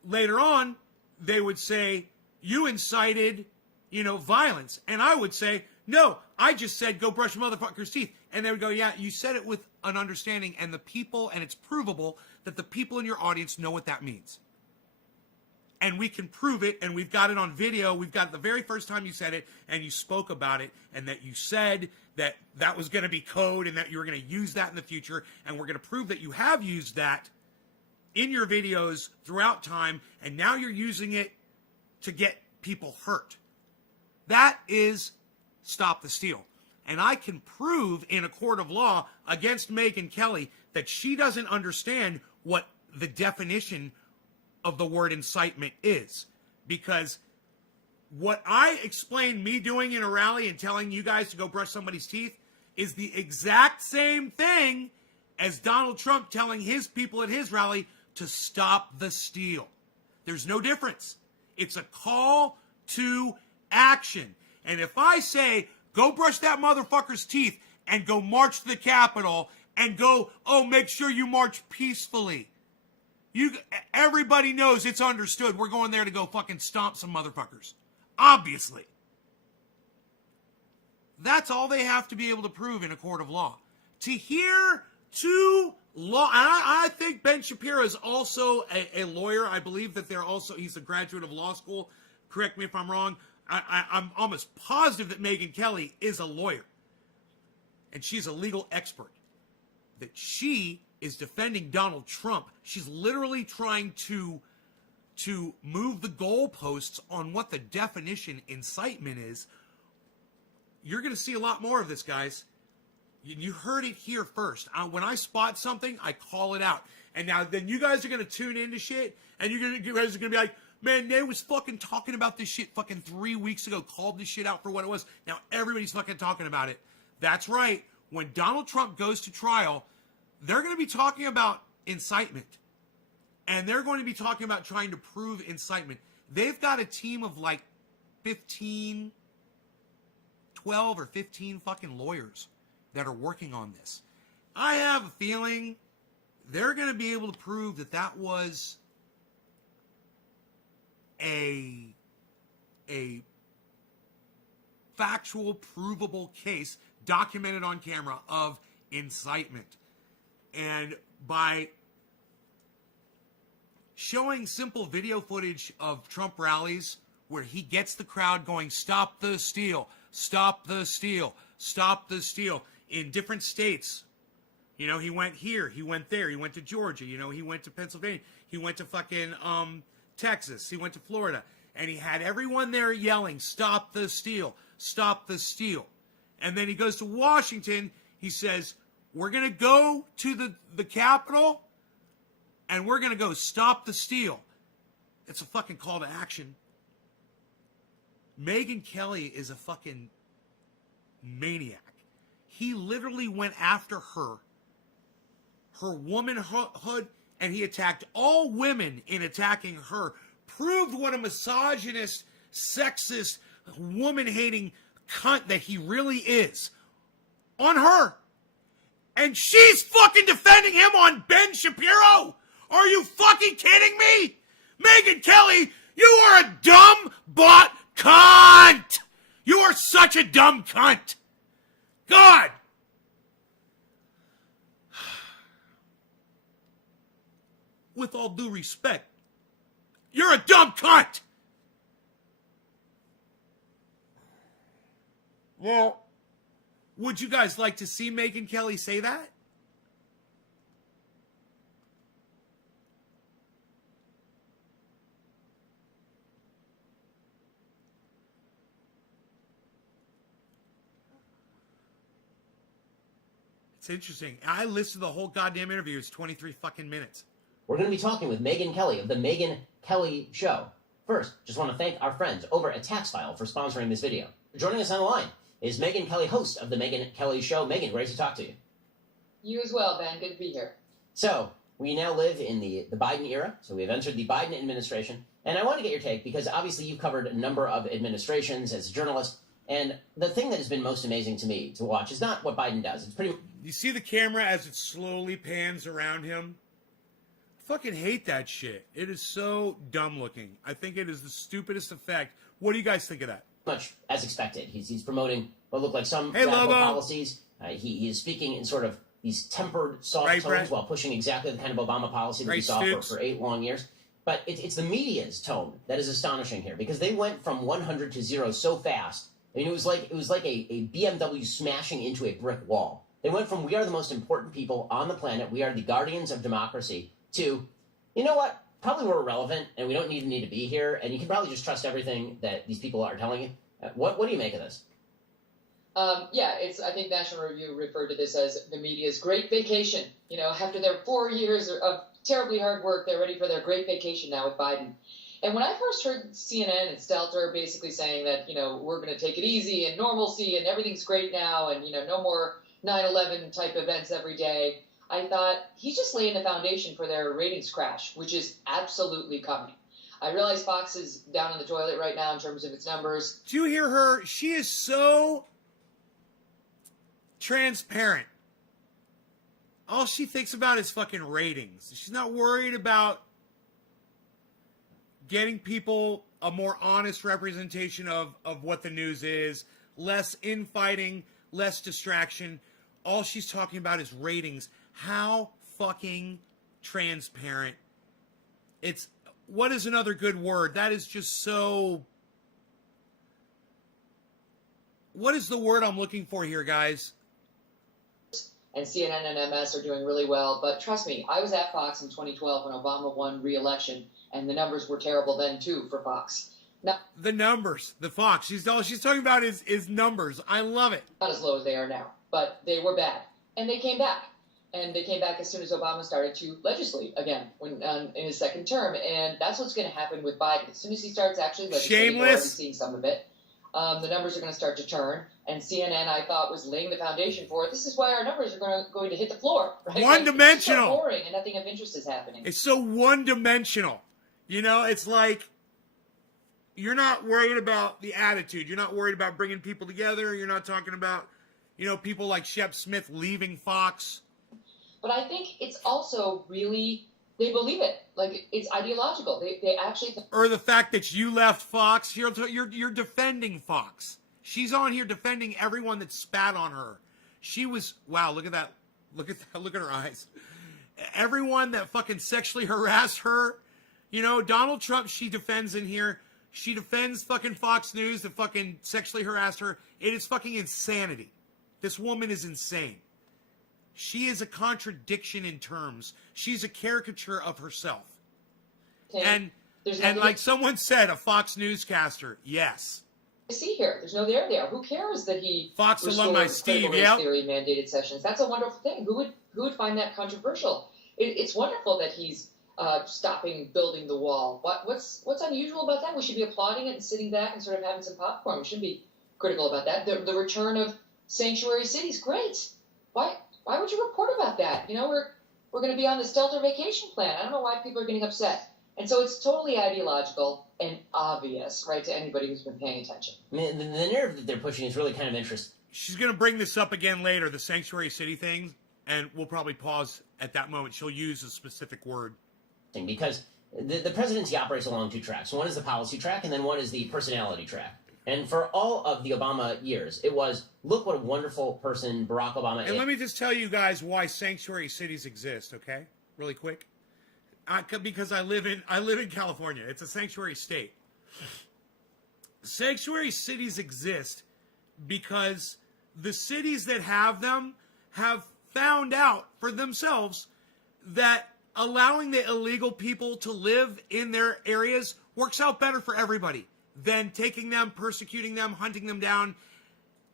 later on, they would say, you incited, violence. And I would say, no, I just said go brush a motherfucker's teeth. And they would go, yeah, you said it with an understanding, and it's provable that the people in your audience know what that means. And we can prove it, and we've got it on video. We've got the very first time you said it, and you spoke about it, and that you said that that was going to be code, and that you were going to use that in the future, and we're going to prove that you have used that in your videos throughout time, and now you're using it to get people hurt. That is stop the steal. And I can prove in a court of law against Megyn Kelly that she doesn't understand what the definition of the word incitement is. Because what I explained me doing in a rally and telling you guys to go brush somebody's teeth is the exact same thing as Donald Trump telling his people at his rally to stop the steal. There's no difference. It's a call to action. And if I say, go brush that motherfucker's teeth and go march to the Capitol and go, oh, make sure you march peacefully. Everybody knows it's understood. We're going there to go fucking stomp some motherfuckers. Obviously. That's all they have to be able to prove in a court of law. To hear two law, and I think Ben Shapiro is also a lawyer. I believe that he's a graduate of law school. Correct me if I'm wrong. I'm almost positive that Megyn Kelly is a lawyer. And she's a legal expert. That she is defending Donald Trump. She's literally trying to move the goalposts on what the definition incitement is. You're going to see a lot more of this, guys. You heard it here first. When I spot something, I call it out. And now then you guys are going to tune into shit, and you guys are going to be like, man, they was fucking talking about this shit fucking 3 weeks ago, called this shit out for what it was. Now everybody's fucking talking about it. That's right. When Donald Trump goes to trial, they're going to be talking about incitement. And they're going to be talking about trying to prove incitement. They've got a team of like 12 or 15 fucking lawyers that are working on this. I have a feeling they're going to be able to prove that that was a factual, provable case documented on camera of incitement. And by showing simple video footage of Trump rallies where he gets the crowd going, stop the steal, stop the steal, stop the steal, in different states. He went here, he went there, he went to Georgia, he went to Pennsylvania, he went to fucking Texas, he went to Florida, and he had everyone there yelling, stop the steal, stop the steal. And then he goes to Washington, he says, we're going to go to the Capitol, and we're going to go stop the steal. It's a fucking call to action. Megyn Kelly is a fucking maniac. He literally went after her womanhood, and he attacked all women in attacking her. Proved what a misogynist, sexist, woman-hating cunt that he really is. On her. And she's fucking defending him on Ben Shapiro? Are you fucking kidding me? Megyn Kelly, you are a dumb butt cunt! You are such a dumb cunt! God! With all due respect, you're a dumb cunt! Well, would you guys like to see Megyn Kelly say that? It's interesting. I listened to the whole goddamn interview. It's 23 fucking minutes. We're going to be talking with Megyn Kelly of the Megyn Kelly Show. First, just want to thank our friends over at TaxFile for sponsoring this video. Joining us on the line is Megyn Kelly, host of The Megyn Kelly Show. Megyn, great to talk to you. You as well, Ben. Good to be here. So, we now live in the Biden era, so we've entered the Biden administration, and I want to get your take, because obviously you've covered a number of administrations as a journalist, and the thing that has been most amazing to me to watch is not what Biden does. It's pretty... You see the camera as it slowly pans around him? I fucking hate that shit. It is so dumb looking. I think it is the stupidest effect. What do you guys think of that? Much as expected. He's promoting what look like some Hey, radical Lobo. policies. He is speaking in sort of these tempered, soft Right, tones Brett? while pushing exactly the kind of Obama policy that we Right, saw Stoops? for 8 long years. But it's the media's tone that is astonishing here, because they went from 100 to 0 so fast. I mean, it was like a BMW smashing into a brick wall. They went from "we are the most important people on the planet, we are the guardians of democracy," to, you know what, probably we're irrelevant and we don't need to be here, and you can probably just trust everything that these people are telling you. What do you make of this? I think National Review referred to this as the media's great vacation. You know, after their 4 years of terribly hard work, they're ready for their great vacation now with Biden. And when I first heard CNN and Stelter basically saying that, you know, we're going to take it easy and normalcy and everything's great now and, you know, no more 9/11 type events every day, I thought he's just laying the foundation for their ratings crash, which is absolutely coming. I realize Fox is down in the toilet right now in terms of its numbers. Do you hear her? She is so transparent. All she thinks about is fucking ratings. She's not worried about getting people a more honest representation of what the news is, less infighting, less distraction. All she's talking about is ratings. How fucking transparent. It's, what is another good word? That is just so... What is the word I'm looking for here, guys? And CNN and MS are doing really well. But trust me, I was at Fox in 2012 when Obama won re-election, and the numbers were terrible then, too, for Fox. The numbers, the Fox. All she's talking about is numbers. I love it. Not as low as they are now, but they were bad. And they came back. And they came back as soon as Obama started to legislate again in his second term. And that's what's going to happen with Biden. As soon as he starts actually legislating, we're already seeing some of it. The numbers are going to start to turn. And CNN, I thought, was laying the foundation for it. This is why our numbers are going to hit the floor. Right? One-dimensional. It's so boring and nothing of interest is happening. It's so one-dimensional. You know, it's like you're not worried about the attitude. You're not worried about bringing people together. You're not talking about, you know, people like Shep Smith leaving Fox. But I think it's also really, they believe it. Like, it's ideological. They actually... Or the fact that you left Fox, you're defending Fox. She's on here defending everyone that spat on her. She was, wow, look at that. Look at her eyes. Everyone that fucking sexually harassed her. You know, Donald Trump, she defends in here. She defends fucking Fox News that fucking sexually harassed her. It is fucking insanity. This woman is insane. She is a contradiction in terms. She's a caricature of herself. Okay. And like someone said, a Fox newscaster, yes. See here, there's no there. Who cares that he Fox alumni Steve, yeah, theory mandated sessions? That's a wonderful thing. Who would find that controversial? It's wonderful that he's stopping building the wall. What's unusual about that? We should be applauding it and sitting back and sort of having some popcorn. We shouldn't be critical about that. The return of sanctuary cities, great. Why would you report about that? You know, we're going to be on the Stelter vacation plan. I don't know why people are getting upset. And so it's totally ideological and obvious, right, to anybody who's been paying attention. I mean, the narrative that they're pushing is really kind of interesting. She's going to bring this up again later, the sanctuary city thing, and we'll probably pause at that moment. She'll use a specific word. Because the presidency operates along 2 tracks. One is the policy track, and then one is the personality track. And for all of the Obama years, it was, look what a wonderful person Barack Obama is. And let me just tell you guys why sanctuary cities exist, okay? Really quick. Because I live in California. It's a sanctuary state. Sanctuary cities exist because the cities that have them have found out for themselves that allowing the illegal people to live in their areas works out better for everybody than taking them, persecuting them, hunting them down.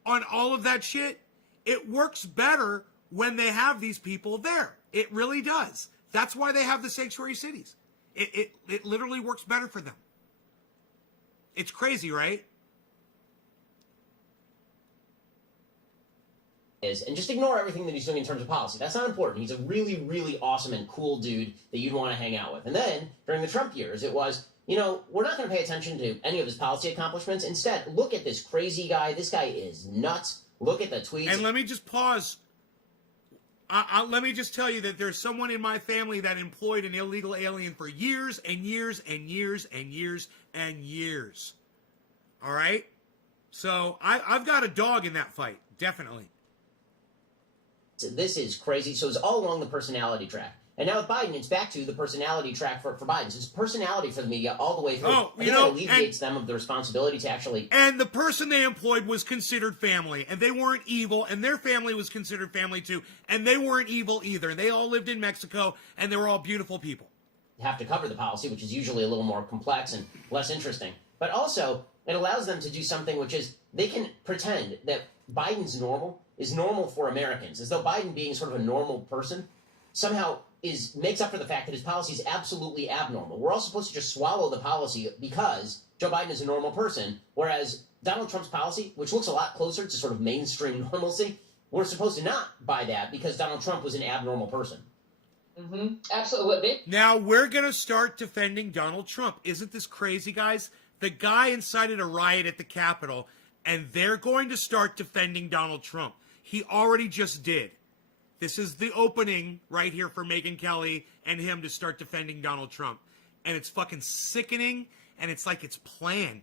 On all of that shit, it works better when they have these people there. It really does. That's why they have the sanctuary cities. It literally works better for them. It's crazy, right? And just ignore everything that he's doing in terms of policy. That's not important. He's a really, really awesome and cool dude that you'd want to hang out with. And then, during the Trump years, it was, you know, we're not going to pay attention to any of his policy accomplishments. Instead, look at this crazy guy. This guy is nuts. Look at the tweets. And let me just pause. Let me just tell you that there's someone in my family that employed an illegal alien for years and years and years and years and years. All right? So I've got a dog in that fight, definitely. This is crazy. So it's all along the personality track. And now with Biden, it's back to the personality track for Biden. So it's personality for the media all the way through. Oh, I think that alleviates them of the responsibility to actually... And the person they employed was considered family, and they weren't evil, and their family was considered family too, and they weren't evil either. They all lived in Mexico, and they were all beautiful people. Have to cover the policy, which is usually a little more complex and less interesting. But also, it allows them to do something which is, they can pretend that Biden's normal is normal for Americans, as though Biden being sort of a normal person somehow makes up for the fact that his policy is absolutely abnormal. We're all supposed to just swallow the policy because Joe Biden is a normal person, whereas Donald Trump's policy, which looks a lot closer to sort of mainstream normalcy, we're supposed to not buy that because Donald Trump was an abnormal person. Mm-hmm. Absolutely. Now we're going to start defending Donald Trump. Isn't this crazy, guys? The guy incited a riot at the Capitol, and they're going to start defending Donald Trump. He already just did. This is the opening right here for Megyn Kelly and him to start defending Donald Trump. And it's fucking sickening, and it's like it's planned.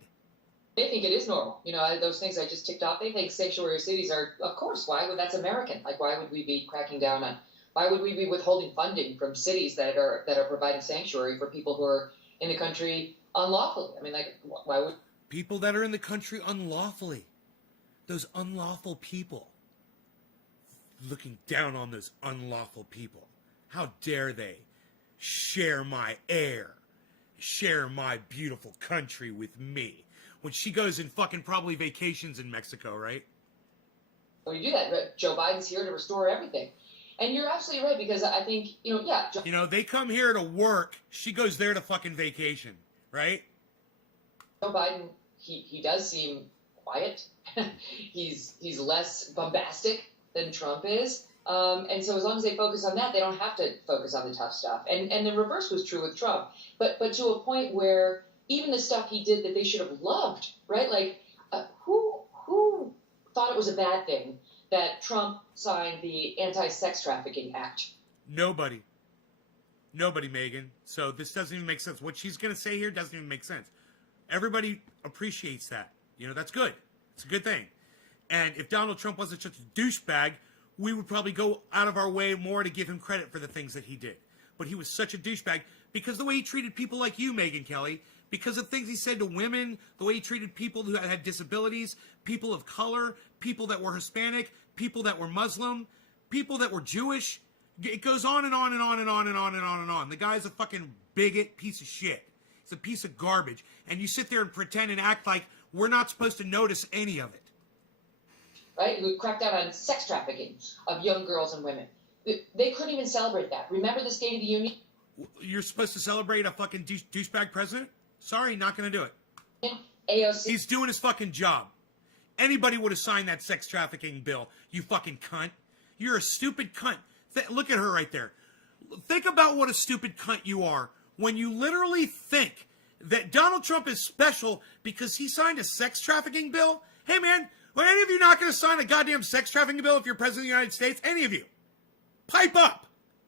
They think it is normal. You know, those things I just ticked off, they think sanctuary cities are, of course, that's American. Like, why would we be cracking down on, why would we be withholding funding from cities that are providing sanctuary for people who are in the country unlawfully? I mean, like, why would... People that are in the country unlawfully. Those unlawful people. Looking down on those unlawful people. How dare they share my air, share my beautiful country with me, when she goes and fucking probably vacations in Mexico, right? Well, you do that. Joe Biden's here to restore everything. And you're absolutely right, because I think, they come here to work. She goes there to fucking vacation, right? Joe Biden, he does seem quiet. He's less bombastic than Trump is. And so as long as they focus on that, they don't have to focus on the tough stuff. And the reverse was true with Trump. But to a point where even the stuff he did that they should have loved, right? Like, who thought it was a bad thing that Trump signed the Anti-Sex Trafficking Act? Nobody, Megan. So this doesn't even make sense. What she's going to say here doesn't even make sense. Everybody appreciates that. That's good. It's a good thing. And if Donald Trump wasn't such a douchebag, we would probably go out of our way more to give him credit for the things that he did. But he was such a douchebag because the way he treated people like you, Megyn Kelly, because of things he said to women, the way he treated people who had disabilities, people of color, people that were Hispanic, people that were Muslim, people that were Jewish. It goes on and on and on and on and on and on and on. The guy's a fucking bigot piece of shit. He's a piece of garbage. And you sit there and pretend and act like we're not supposed to notice any of it. Right? Who cracked down on sex trafficking of young girls and women. They couldn't even celebrate that. Remember the State of the Union? You're supposed to celebrate a fucking douchebag president? Sorry, not going to do it. AOC. He's doing his fucking job. Anybody would have signed that sex trafficking bill, you fucking cunt. You're a stupid cunt. Look at her right there. Think about what a stupid cunt you are when you literally think that Donald Trump is special because he signed a sex trafficking bill. Hey, man, are any of you not going to sign a goddamn sex trafficking bill if you're president of the United States? Any of you? Pipe up,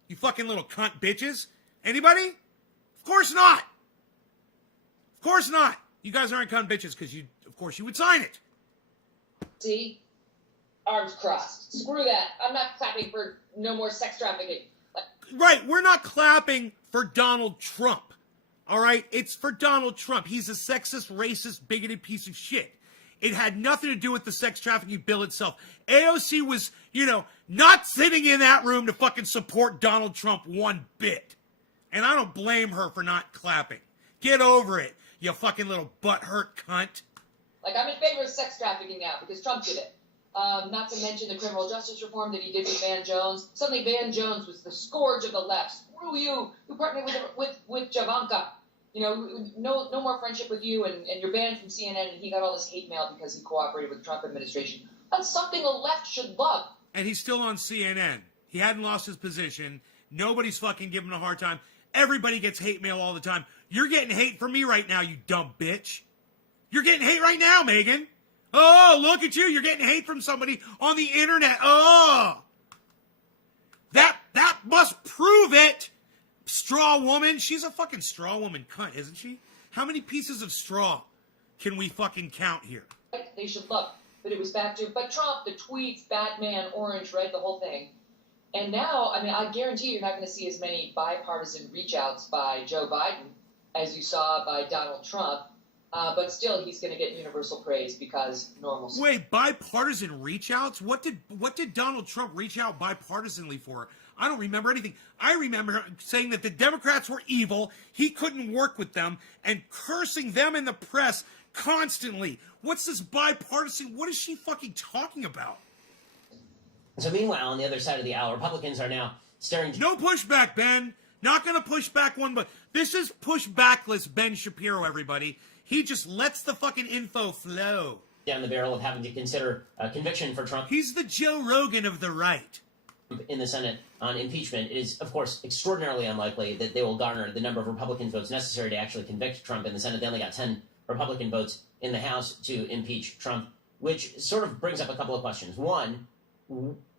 you fucking little cunt bitches. Anybody? Of course not. Of course not. You guys aren't cunt bitches because of course you would sign it. See? Arms crossed. Screw that. I'm not clapping for no more sex trafficking. Right, we're not clapping for Donald Trump. All right? It's for Donald Trump. He's a sexist, racist, bigoted piece of shit. It had nothing to do with the sex trafficking bill itself. AOC was, not sitting in that room to fucking support Donald Trump one bit. And I don't blame her for not clapping. Get over it, you fucking little butthurt cunt. Like, I'm in favor of sex trafficking now because Trump did it. Not to mention the criminal justice reform that he did with Van Jones. Suddenly Van Jones was the scourge of the left. Screw you. You partnered with Javanka. no more friendship with you, and you're banned from CNN, and he got all this hate mail because he cooperated with the Trump administration. That's something the left should love. And he's still on CNN. He hadn't lost his position. Nobody's fucking giving him a hard time. Everybody gets hate mail all the time. You're getting hate from me right now, you dumb bitch. You're getting hate right now, Megan. Oh, look at you. You're getting hate from somebody on the internet. Oh. That must prove it. Straw woman. She's a fucking straw woman cunt, isn't she? How many pieces of straw can we fucking count here? They should love. But it was back to, but Trump, the tweets, Batman, orange, red, the whole thing. And now, I mean, I guarantee you're not going to see as many bipartisan reach-outs by Joe Biden as you saw by Donald Trump. But still, he's going to get universal praise because normalcy. Wait, bipartisan reach-outs? What did Donald Trump reach out bipartisanly for? I don't remember anything. I remember saying that the Democrats were evil, he couldn't work with them, and cursing them in the press constantly. What's this bipartisan? What is she fucking talking about? So meanwhile, on the other side of the aisle, Republicans are now staring... No pushback, Ben. Not going to push back one, but this is pushbackless Ben Shapiro, everybody. He just lets the fucking info flow. Down the barrel of having to consider a conviction for Trump. He's the Joe Rogan of the right. In the Senate on impeachment, it is, of course, extraordinarily unlikely that they will garner the number of Republican votes necessary to actually convict Trump in the Senate. They only got 10 Republican votes in the House to impeach Trump, which sort of brings up a couple of questions. One,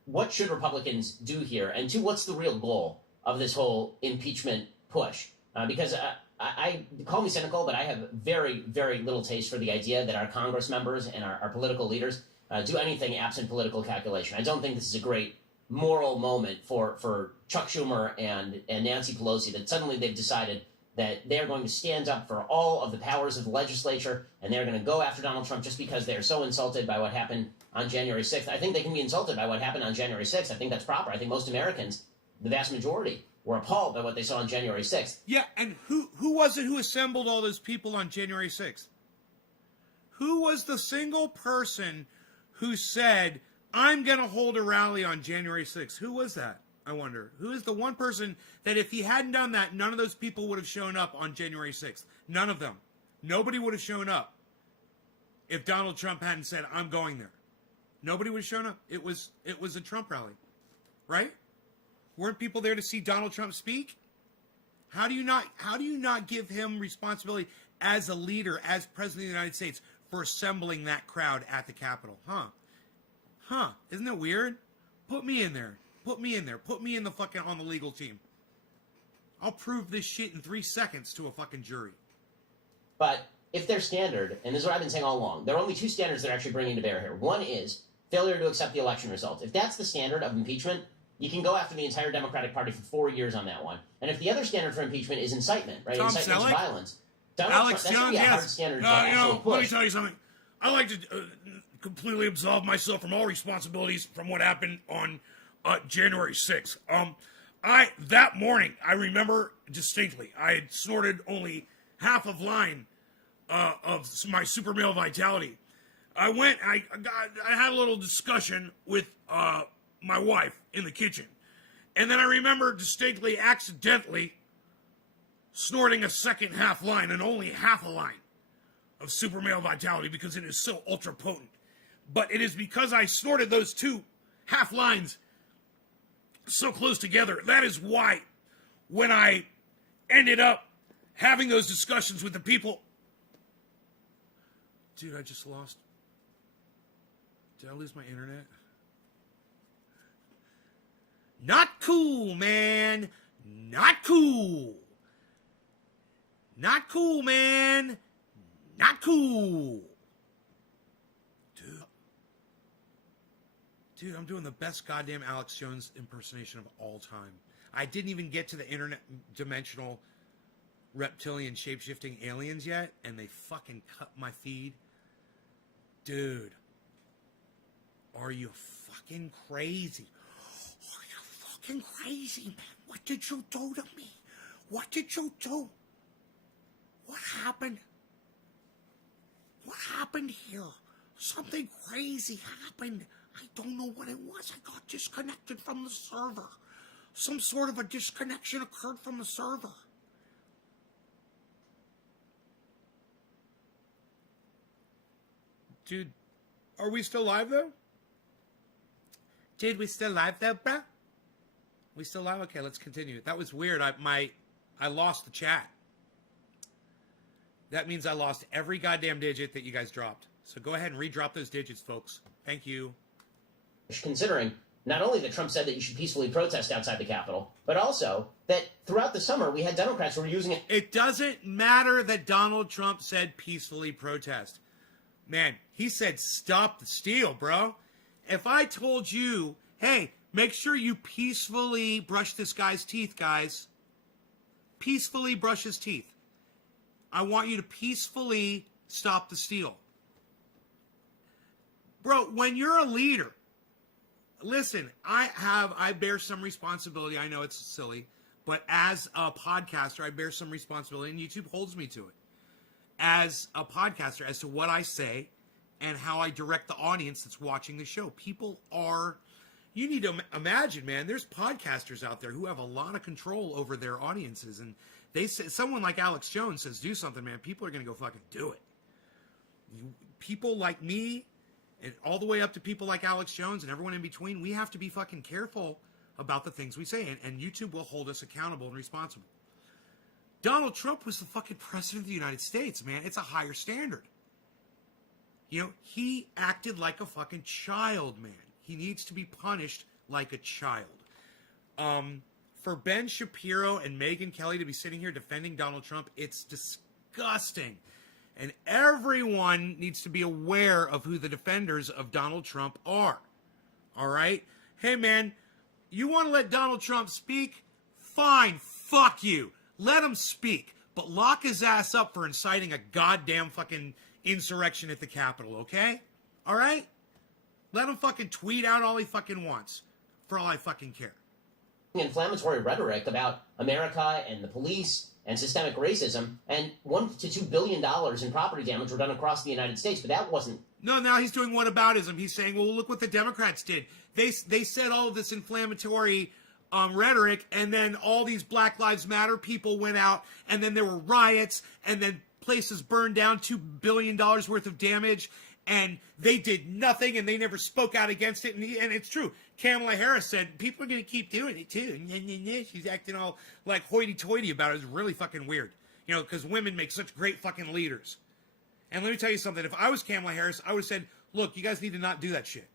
what should Republicans do here? And two, what's the real goal of this whole impeachment push? Because I call me cynical, but I have very, very little taste for the idea that our Congress members and our political leaders do anything absent political calculation. I don't think this is a great moral moment for Chuck Schumer and Nancy Pelosi, that suddenly they've decided that they're going to stand up for all of the powers of the legislature, and they're going to go after Donald Trump just because they're so insulted by what happened on January 6th. I think they can be insulted by what happened on January 6th. I think that's proper. I think most Americans, the vast majority, were appalled by what they saw on January 6th. Yeah, and who was it who assembled all those people on January 6th? Who was the single person who said, I'm going to hold a rally on January 6th? Who was that, I wonder? Who is the one person that if he hadn't done that, none of those people would have shown up on January 6th? None of them. Nobody would have shown up if Donald Trump hadn't said, I'm going there. Nobody would have shown up. It was a Trump rally, right? Weren't people there to see Donald Trump speak? How do you not give him responsibility as a leader, as president of the United States, for assembling that crowd at the Capitol? Huh? Isn't it weird? Put me in there. Put me in there. Put me in the fucking on the legal team. I'll prove this shit in 3 seconds to a fucking jury. But if their standard, and this is what I've been saying all along, there are only two standards they're actually bringing to bear here. One is failure to accept the election results. If that's the standard of impeachment, you can go after the entire Democratic Party for 4 years on that one. And if the other standard for impeachment is incitement, right? Tom Incitement Selleck? to violence. Alex Trump, Jones, that's a hard yes. standard to actually push. Let me tell you something. I like to completely absolve myself from all responsibilities from what happened on January 6th. That morning, I remember distinctly, I had snorted only half of line of my super male vitality. I had a little discussion with my wife in the kitchen. And then I remember distinctly, accidentally, snorting a second half line and only half a line of super male vitality because it is so ultra potent. But it is because I snorted those two half lines so close together. That is why when I ended up having those discussions with the people... Dude, I just lost... Did I lose my internet? Not cool, man. Not cool. Not cool, man. Not cool. Dude, I'm doing the best goddamn Alex Jones impersonation of all time. I didn't even get to the internet dimensional reptilian shape-shifting aliens yet, and they fucking cut my feed. Dude. Are you fucking crazy? Are you fucking crazy, man? What did you do to me? What did you do? What happened? What happened here? Something crazy happened. I don't know what it was. I got disconnected from the server. Some sort of a disconnection occurred from the server. Dude, are we still live, though? Dude, we still live, though, bruh? We still live? Okay, let's continue. That was weird. I lost the chat. That means I lost every goddamn digit that you guys dropped. So go ahead and re-drop those digits, folks. Thank you. Considering not only that Trump said that you should peacefully protest outside the Capitol, but also that throughout the summer we had Democrats who were using it. It doesn't matter that Donald Trump said peacefully protest. Man, he said stop the steal, bro. If I told you, hey, make sure you peacefully brush this guy's teeth, guys. Peacefully brush his teeth. I want you to peacefully stop the steal. Bro, when you're a leader, listen, I bear some responsibility. I know it's silly, but as a podcaster, I bear some responsibility, and YouTube holds me to it. As a podcaster, as to what I say and how I direct the audience that's watching the show. People are, you need to imagine, man, there's podcasters out there who have a lot of control over their audiences, and they say, someone like Alex Jones says, do something, man, people are going to go fucking do it. People like me, and all the way up to people like Alex Jones and everyone in between, we have to be fucking careful about the things we say, and YouTube will hold us accountable and responsible. Donald Trump was the fucking president of the United States, man. It's a higher standard. You know, he acted like a fucking child, man. He needs to be punished like a child. For Ben Shapiro and Megyn Kelly to be sitting here defending Donald Trump, it's disgusting. And everyone needs to be aware of who the defenders of Donald Trump are. All right? Hey, man, you want to let Donald Trump speak? Fine, fuck you. Let him speak. But lock his ass up for inciting a goddamn fucking insurrection at the Capitol, okay? All right? Let him fucking tweet out all he fucking wants. For all I fucking care. Inflammatory rhetoric about America and the police and systemic racism, and $1 to $2 billion in property damage were done across the United States, but that wasn't. No, now he's doing whataboutism. He's saying, well, look what the Democrats did. They said all of this inflammatory rhetoric, and then all these Black Lives Matter people went out, and then there were riots, and then places burned down, $2 billion worth of damage, and they did nothing, and they never spoke out against it. And it's true. Kamala Harris said, people are going to keep doing it, too. She's acting all like hoity-toity about it. It's really fucking weird. You know, because women make such great fucking leaders. And let me tell you something. If I was Kamala Harris, I would have said, look, you guys need to not do that shit.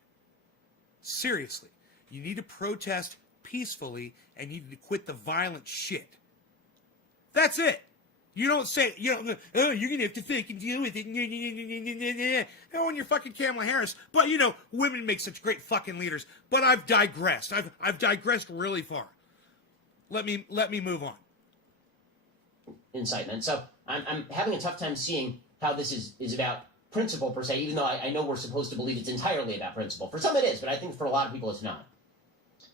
Seriously. You need to protest peacefully, and you need to quit the violent shit. That's it. You don't say, you know, oh, you're going to have to fucking deal with it. Oh, and you're fucking Kamala Harris. But, you know, women make such great fucking leaders. But I've digressed. I've digressed really far. Let me move on. Incitement. So I'm having a tough time seeing how this is about principle per se, even though I know we're supposed to believe it's entirely about principle. For some it is, but I think for a lot of people it's not.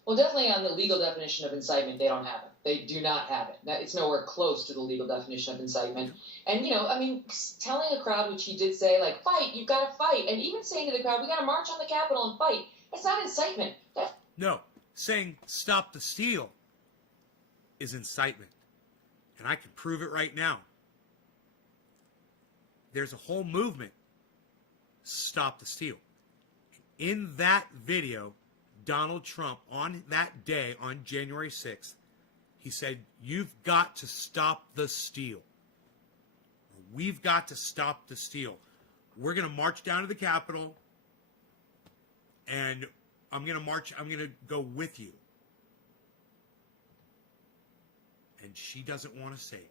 Well, definitely on the legal definition of incitement, they don't have it. They do not have it. It's nowhere close to the legal definition of incitement. And, you know, I mean, telling a crowd, which he did say, like, fight, you've got to fight. And even saying to the crowd, we got to march on the Capitol and fight. That's not incitement. No, saying stop the steal is incitement. And I can prove it right now. There's a whole movement, stop the steal. In that video, Donald Trump, on that day, on January 6th, he said, you've got to stop the steal. We've got to stop the steal. We're going to march down to the Capitol, and I'm going to go with you. And she doesn't want to say it.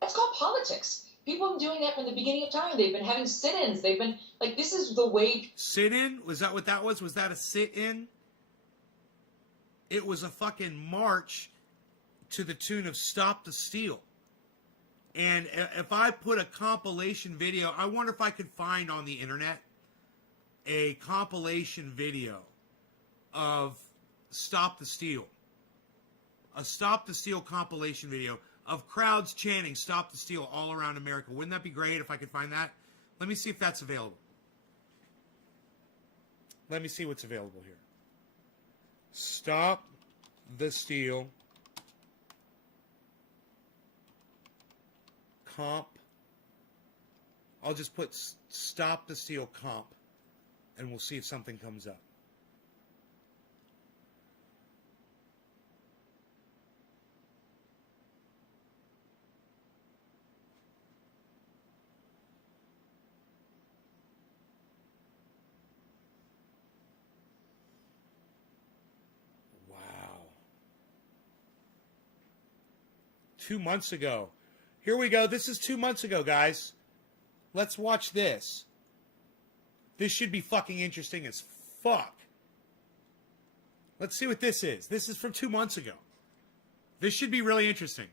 That's called politics. People have been doing that from the beginning of time. They've been having sit-ins. They've been, like, this is the way. Sit-in? Was that what that was? Was that a sit-in? It was a fucking march to the tune of Stop the Steal. And if I put a compilation video, I wonder if I could find on the internet a compilation video of Stop the Steal. A Stop the Steal compilation video of crowds chanting Stop the Steal all around America. Wouldn't that be great if I could find that? Let me see if that's available. Let me see what's available here. Stop the Steal I'll just put stop the steal comp, and we'll see if something comes up. Wow. 2 months ago. Here we go. This is 2 months ago, guys. Let's watch this. This should be fucking interesting as fuck. Let's see what this is. This is from 2 months ago. This should be really interesting.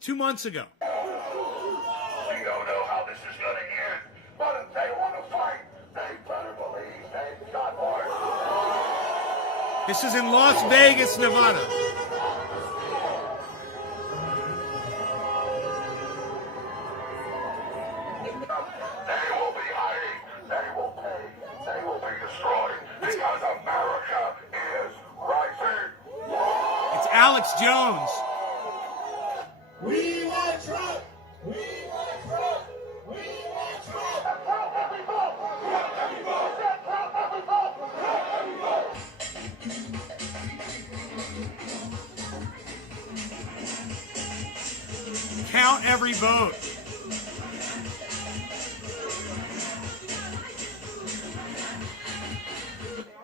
2 months ago. We don't know how this is going to end, but if they want to fight, they better believe they've got more. This is in Las Vegas, Nevada. They will be hiding, they will pay, they will be destroyed, because America is rising. It's Alex Jones. We want Trump! We want Trump! We want Trump! Trump every vote! Trump every vote! Trump every vote! Trump every vote! Count every vote.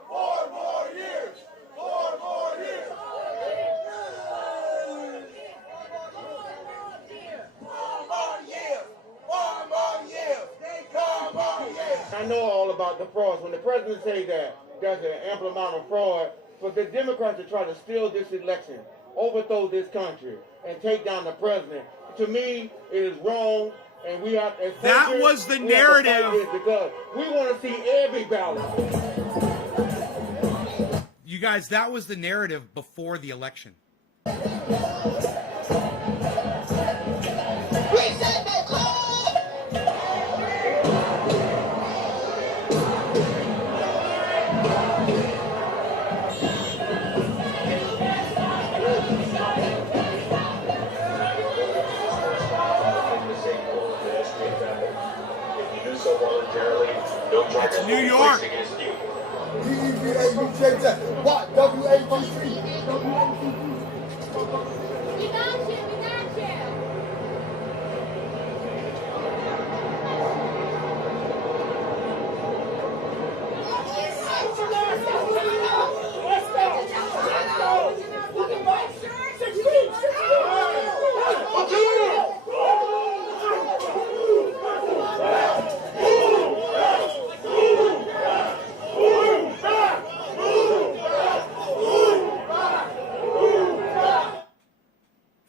Four more years! Four more years! I know all about the frauds. When the president say that there's an ample amount of fraud, for the Democrats to try to steal this election, overthrow this country, and take down the president, to me, it is wrong. And we have That was the narrative. Because we want to see every ballot. You guys, that was the narrative before the election. It's New York. What? WATC. We got you.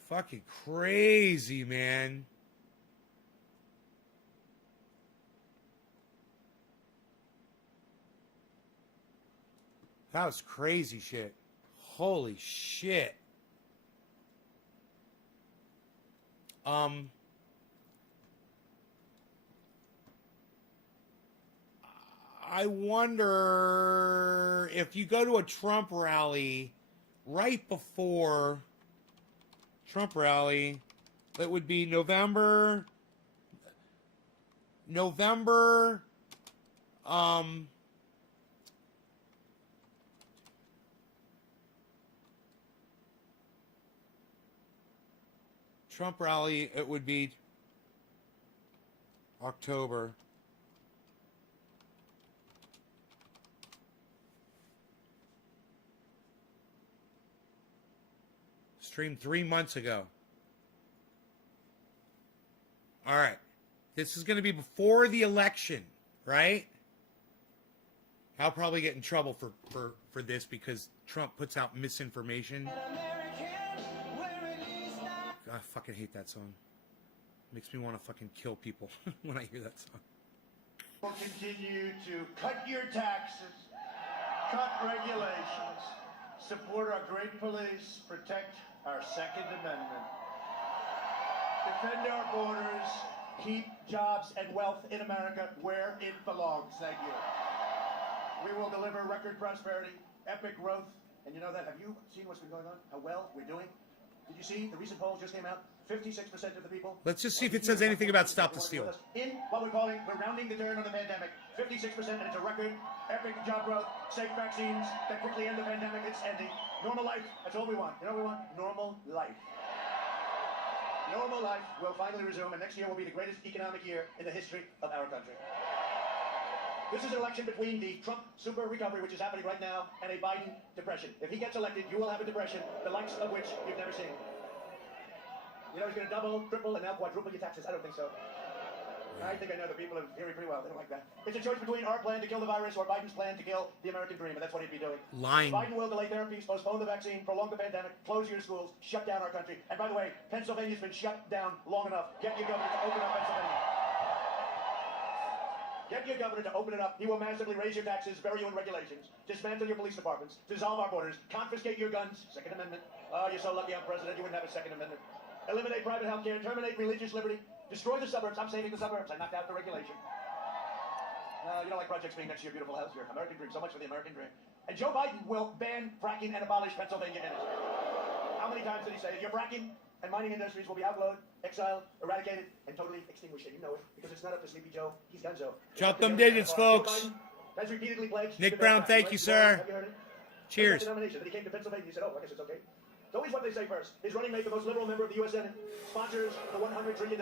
Fucking crazy, man. That was crazy shit. Holy shit. I wonder if you go to a Trump rally right before Trump rally, that would be November, Trump rally, it would be October. Streamed 3 months ago. All right. This is going to be before the election, right? I'll probably get in trouble for this because Trump puts out misinformation. I fucking hate that song. Makes me want to fucking kill people when I hear that song. We'll continue to cut your taxes, cut regulations, support our great police, protect our Second Amendment, defend our borders, keep jobs and wealth in America where it belongs. Thank you. We will deliver record prosperity, epic growth, and you know that. Have you seen what's been going on? How well we're doing? Did you see the recent polls just came out? 56% of the people. Let's just see if it says anything about Stop the Steal. In what we're calling, we're rounding the turn on the pandemic. 56%, and it's a record, epic job growth, safe vaccines that quickly end the pandemic. It's ending. Normal life, that's all we want. You know what we want? Normal life. Normal life will finally resume, and next year will be the greatest economic year in the history of our country. This is an election between the Trump super recovery, which is happening right now, and a Biden depression. If he gets elected, you will have a depression, the likes of which you've never seen. You know he's going to double, triple, and now quadruple your taxes. I don't think so. I think I know the people of Erie pretty well. They don't like that. It's a choice between our plan to kill the virus or Biden's plan to kill the American dream, and that's what he'd be doing. Lying. Biden will delay therapies, postpone the vaccine, prolong the pandemic, close your schools, shut down our country. And by the way, Pennsylvania's been shut down long enough. Get your governor to open up Pennsylvania. Get your governor to open it up. He will massively raise your taxes, vary you in regulations, dismantle your police departments, dissolve our borders, confiscate your guns, Second Amendment. Oh, you're so lucky I'm president, you wouldn't have a Second Amendment. Eliminate private health care, terminate religious liberty, destroy the suburbs. I'm saving the suburbs. I knocked out the regulation. You don't like projects being next to your beautiful house. Your American dream. So much for the American dream. And Joe Biden will ban fracking and abolish Pennsylvania energy. How many times did he say it? Your fracking and mining industries will be outlawed, exiled, eradicated, and totally extinguished. And you know it because it's not up to Sleepy Joe. He's done so. Drop them digits, folks. Has repeatedly pledged. Nick Brown, thank you, sir. Have you heard it? Cheers. Then he came to Pennsylvania. He said, "Oh, I guess it's okay." It's always what they say first. His running mate, the most liberal member of the U.S. Senate, sponsors the $100 trillion.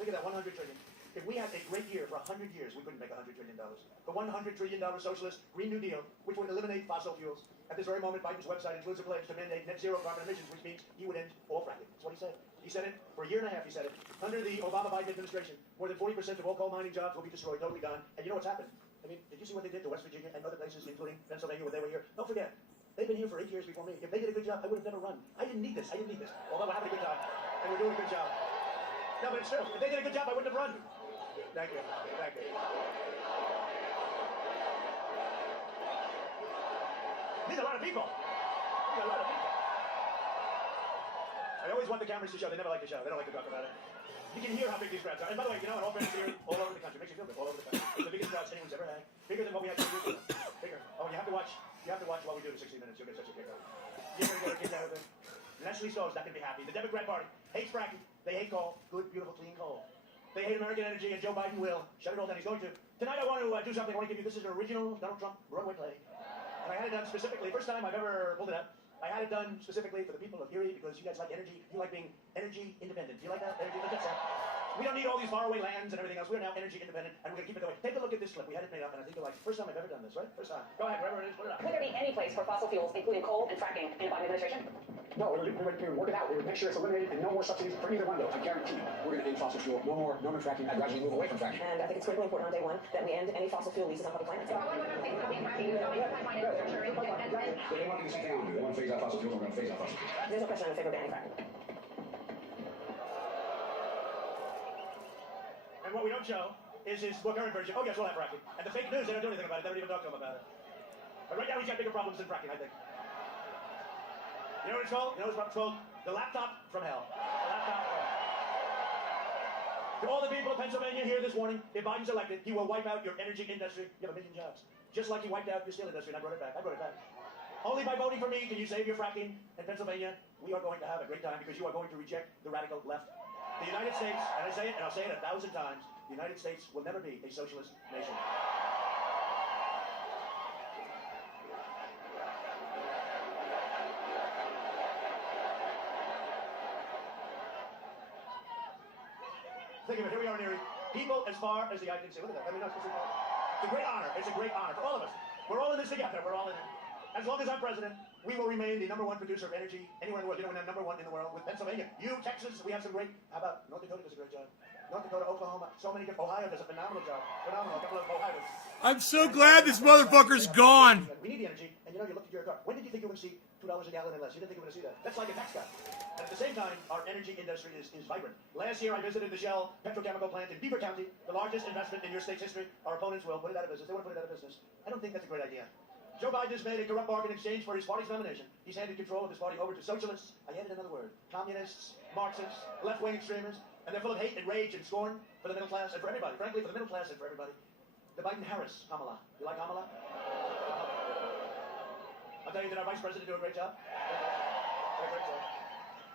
Think of that, $100 trillion. If we had a great year for 100 years, we couldn't make $100 trillion. The $100 trillion socialist Green New Deal, which would eliminate fossil fuels. At this very moment, Biden's website includes a pledge to mandate net zero carbon emissions, which means he would end all fracking. That's what he said. He said it for a year and a half. He said it. Under the Obama-Biden administration, more than 40% of all coal mining jobs will be destroyed, totally gone. And you know what's happened? I mean, did you see what they did to West Virginia and other places, including Pennsylvania, when they were here? Don't forget. They've been here for 8 years before me. If they did a good job, I would have never run. I didn't need this. Although we're having a good time. And we're doing a good job. No, but it's true. If they did a good job, I wouldn't have run. Thank you. Thank you. These are a lot of people. These are a lot of people. I always want the cameras to show. They never like to show. They don't like to talk about it. You can hear how big these crowds are. And by the way, you know, in all fairness here, all over the country. Makes you feel good. All over the country. It's the biggest crowds anyone's ever had. Bigger than what we had 2 years ago. Bigger. Oh, you have to watch. You have to watch what we do in 60 minutes. You'll get such a kick out. You're going to get a kick out of it. Leslie Stowe's not going to be happy. The Democrat Party hates fracking. They hate coal. Good, beautiful, clean coal. They hate American energy, and Joe Biden will shut it all down. He's going to. Tonight I want to do something. I want to give you, this is an original Donald Trump Broadway play. And I had it done specifically, first time I've ever pulled it up. I had it done specifically for the people of Erie because you guys like energy. You like being energy independent. Do you like that? Energy, that's that. We don't need all these faraway lands and everything else. We're now energy independent, and we're going to keep it that way. Take a look at this clip. We had it made up, and I think you're like, first time I've ever done this, right? First time. Go ahead, wherever it is, put it up. Would there be any place for fossil fuels, including coal and fracking, in a Biden administration? No, we would work it out. We would make sure it's eliminated and no more subsidies for either one of those. I guarantee we're going to end fossil fuel. No more fracking. I'd gradually move away from fracking. And I think it's critically important on day one that we end any fossil fuel leases on public lands. They want to do the same thing I want to do. They want to phase out fossil fuels. We're going to phase out fossil fuels. There's no question I'm in favor of banning fracking. And what we don't show is his more current version. Oh, yes, we'll have fracking. And the fake news, they don't do anything about it. They don't even talk to him about it. But right now, he's got bigger problems than fracking, I think. You know what it's called? You know what it's called? The laptop from hell. The laptop from hell. To all the people of Pennsylvania, hear this warning. If Biden's elected, he will wipe out your energy industry. You have 1 million jobs. Just like he wiped out your steel industry, and I brought it back. Only by voting for me can you save your fracking in Pennsylvania. We are going to have a great time because you are going to reject the radical left. The United States, and I say it, and I'll say it 1,000 times, the United States will never be a socialist nation. Think of it, here we are in Erie. People as far as the eye can see. Look at that. I mean, it's a great honor. It's a great honor for all of us. We're all in this together. We're all in it. As long as I'm president, we will remain the #1 producer of energy anywhere in the world. You know, we're #1 in the world with Pennsylvania. You, Texas, we have some great. How about North Dakota does a great job. North Dakota, Oklahoma, so many different. Ohio does a phenomenal job. Phenomenal. A couple of Ohioans. I'm so glad this motherfucker's gone. We need the energy, and you know, you looked at your car. When did you think you would see $2 a gallon and less? You didn't think you would see that. That's like a tax cut. And at the same time, our energy industry is vibrant. Last year, I visited the Shell petrochemical plant in Beaver County, the largest investment in your state's history. Our opponents will put it out of business. They want to put it out of business. I don't think that's a great idea. Joe Biden has made a corrupt bargain in exchange for his party's nomination. He's handed control of his party over to socialists. I added another word. Communists, Marxists, left-wing extremists, and they're full of hate and rage and scorn for the middle class and for everybody. Frankly, for the middle class and for everybody. The Biden-Harris Kamala. You like Kamala? I'll tell you, did our vice president do a great job? A great job.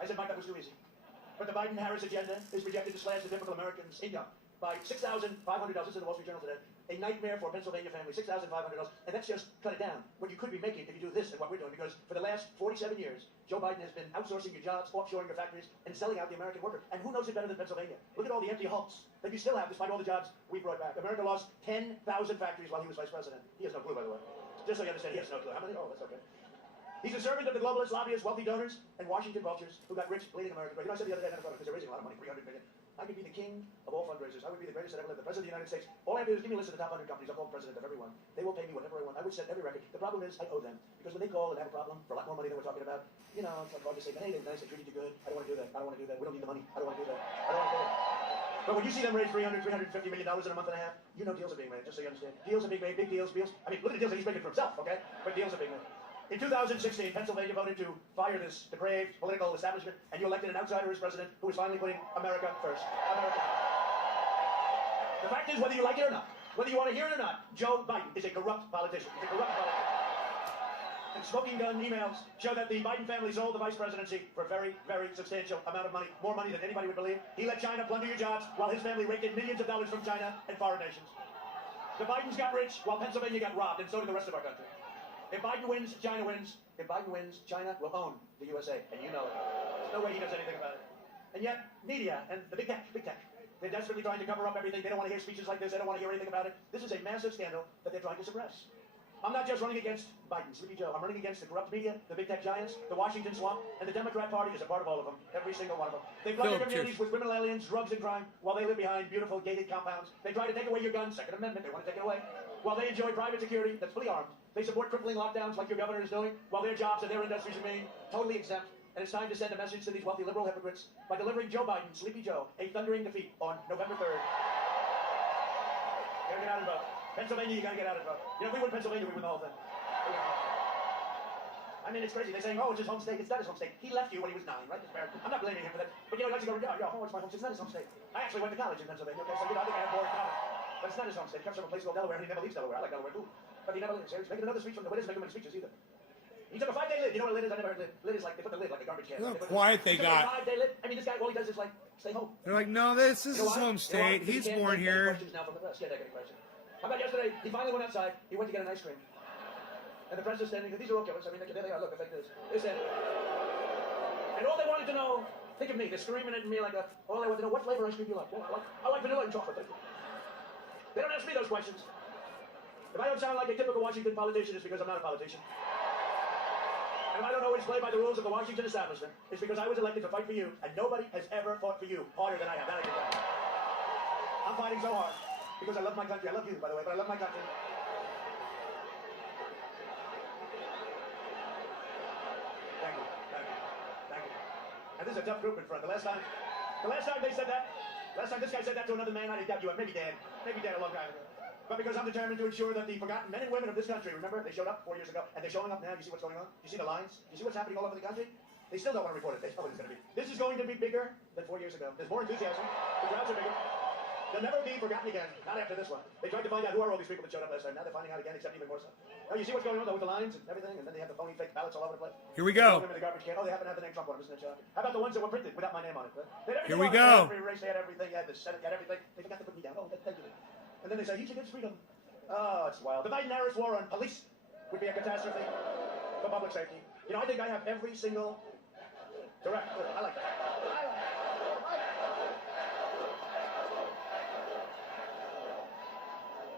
I said, Mike, that was too easy. But the Biden-Harris agenda is projected to slash the typical American's income by $6,500. This is the Wall Street Journal today. A nightmare for a Pennsylvania family, $6,500. And that's just cut it down. What you could be making if you do this and what we're doing. Because for the last 47 years, Joe Biden has been outsourcing your jobs, offshoring your factories, and selling out the American worker. And who knows it better than Pennsylvania? Look at all the empty hulks that you still have despite all the jobs we brought back. America lost 10,000 factories while he was vice president. He has no clue, by the way. Just so you understand, he has no clue. How many? Oh, that's okay. He's a servant of the globalists, lobbyists, wealthy donors, and Washington vultures who got rich bleeding America. You know, I said the other day, because they're raising a lot of money, $300 million. I could be the king of all fundraisers. I would be the greatest that ever lived, the president of the United States. All I have to do is give me a list of the top 100 companies. I'll call president of everyone. They will pay me whatever I want. I would set every record. The problem is I owe them. Because when they call and have a problem for a lot more money than we're talking about, you know, it's like, I'll just say, hey, they're nice, they treated you good. I don't want to do that. I don't want to do that. We don't need the money. I don't want to do that. I don't want to do that. But when you see them raise $350 million in a month and a half, you know deals are being made, just so you understand. Deals are being made, big deals, deals. I mean, look at the deals that he's making for himself, okay? But deals are being made. In 2016, Pennsylvania voted to fire this depraved political establishment, and you elected an outsider as president who is finally putting America first. America. The fact is, whether you like it or not, whether you want to hear it or not, Joe Biden is a corrupt politician. He's a corrupt politician. And smoking gun emails show that the Biden family sold the vice presidency for a very, very substantial amount of money, more money than anybody would believe. He let China plunder your jobs while his family raked in millions of dollars from China and foreign nations. The Bidens got rich while Pennsylvania got robbed, and so did the rest of our country. If Biden wins, China wins. If Biden wins, China will own the USA, and you know it. There's no way he does anything about it. And yet, media and the big tech, they're desperately trying to cover up everything. They don't want to hear speeches like this. They don't want to hear anything about it. This is a massive scandal that they're trying to suppress. I'm not just running against Biden, Sleepy Joe. I'm running against the corrupt media, the big tech giants, the Washington swamp, and the Democrat Party is a part of all of them. Every single one of them. They flood their communities with criminal aliens, drugs, and crime while they live behind beautiful gated compounds. They try to take away your guns, Second Amendment, they want to take it away. While they enjoy private security that's fully armed. They support crippling lockdowns like your governor is doing, while their jobs and their industries remain totally exempt. And it's time to send a message to these wealthy liberal hypocrites by delivering Joe Biden, Sleepy Joe, a thundering defeat on November 3rd. You gotta get out and vote. Pennsylvania, you gotta get out and vote. You know, if we win Pennsylvania, we win the whole thing. I mean, it's crazy. They're saying, oh, it's his home state. It's not his home state. He left you when he was 9, right? I'm not blaming him for that. But, you know, he likes to go, oh, it's my home state. It's not his home state. I actually went to college in Pennsylvania, okay? So, you know, I think I have more in common. But it's not his home state. He comes from a place called Delaware, and he never leaves Delaware. I like Delaware, too. But he never leaves. He's making another speech from the Winners, making many speeches either. He took a 5-day lid. You know what a lid is? I never heard lid. Lid is like, they put the lid like a garbage can. Look how quiet they got. A 5-day lid. I mean, this guy, all he does is like, stay home. They're like, no, this is his home state. He's born here. Now from the press. Can't take any question. How about yesterday? He finally went outside. He went to get an ice cream. And the press is standing, these are all killers. I mean, there they are. Look, they're fake news. They said, and all they wanted to know, think of me, they're screaming at me like all they want to know, what flavor ice cream do you like? Well, I like vanilla and chocolate. They don't ask me those questions. If I don't sound like a typical Washington politician, it's because I'm not a politician. And if I don't always play by the rules of the Washington establishment, it's because I was elected to fight for you, and nobody has ever fought for you harder than I have. That I can tell you. I'm fighting so hard because I love my country. I love you, by the way, but I love my country. Thank you. And this is a tough group in front. The last time they said that, last time this guy said that to another man, I'd doubt you. Maybe dead a long time ago. But because I'm determined to ensure that the forgotten men and women of this country, remember, they showed up 4 years ago, and they're showing up now. You see what's going on? You see the lines? You see what's happening all over the country? They still don't want to report it. They know what it's going to be. This is going to be bigger than 4 years ago. There's more enthusiasm. The crowds are bigger. They'll never be forgotten again. Not after this one. They tried to find out who are all these people that showed up last time. Now they're finding out again, except even more so. Now you see what's going on though with the lines and everything, and then they have the phony fake ballots all over the place. Here we go. The garbage can. Oh, they happen to have the name Trump on them, isn't it, shocking? How about the ones that were printed without my name on it? Here we go. Every race, they had everything. They had the Senate, they had everything. They forgot to put me down. Oh, thank you. And then they say, he's against freedom. Oh, it's wild. The Biden-Harris war on police would be a catastrophe for public safety. You know, I think I have every single direct. I like that.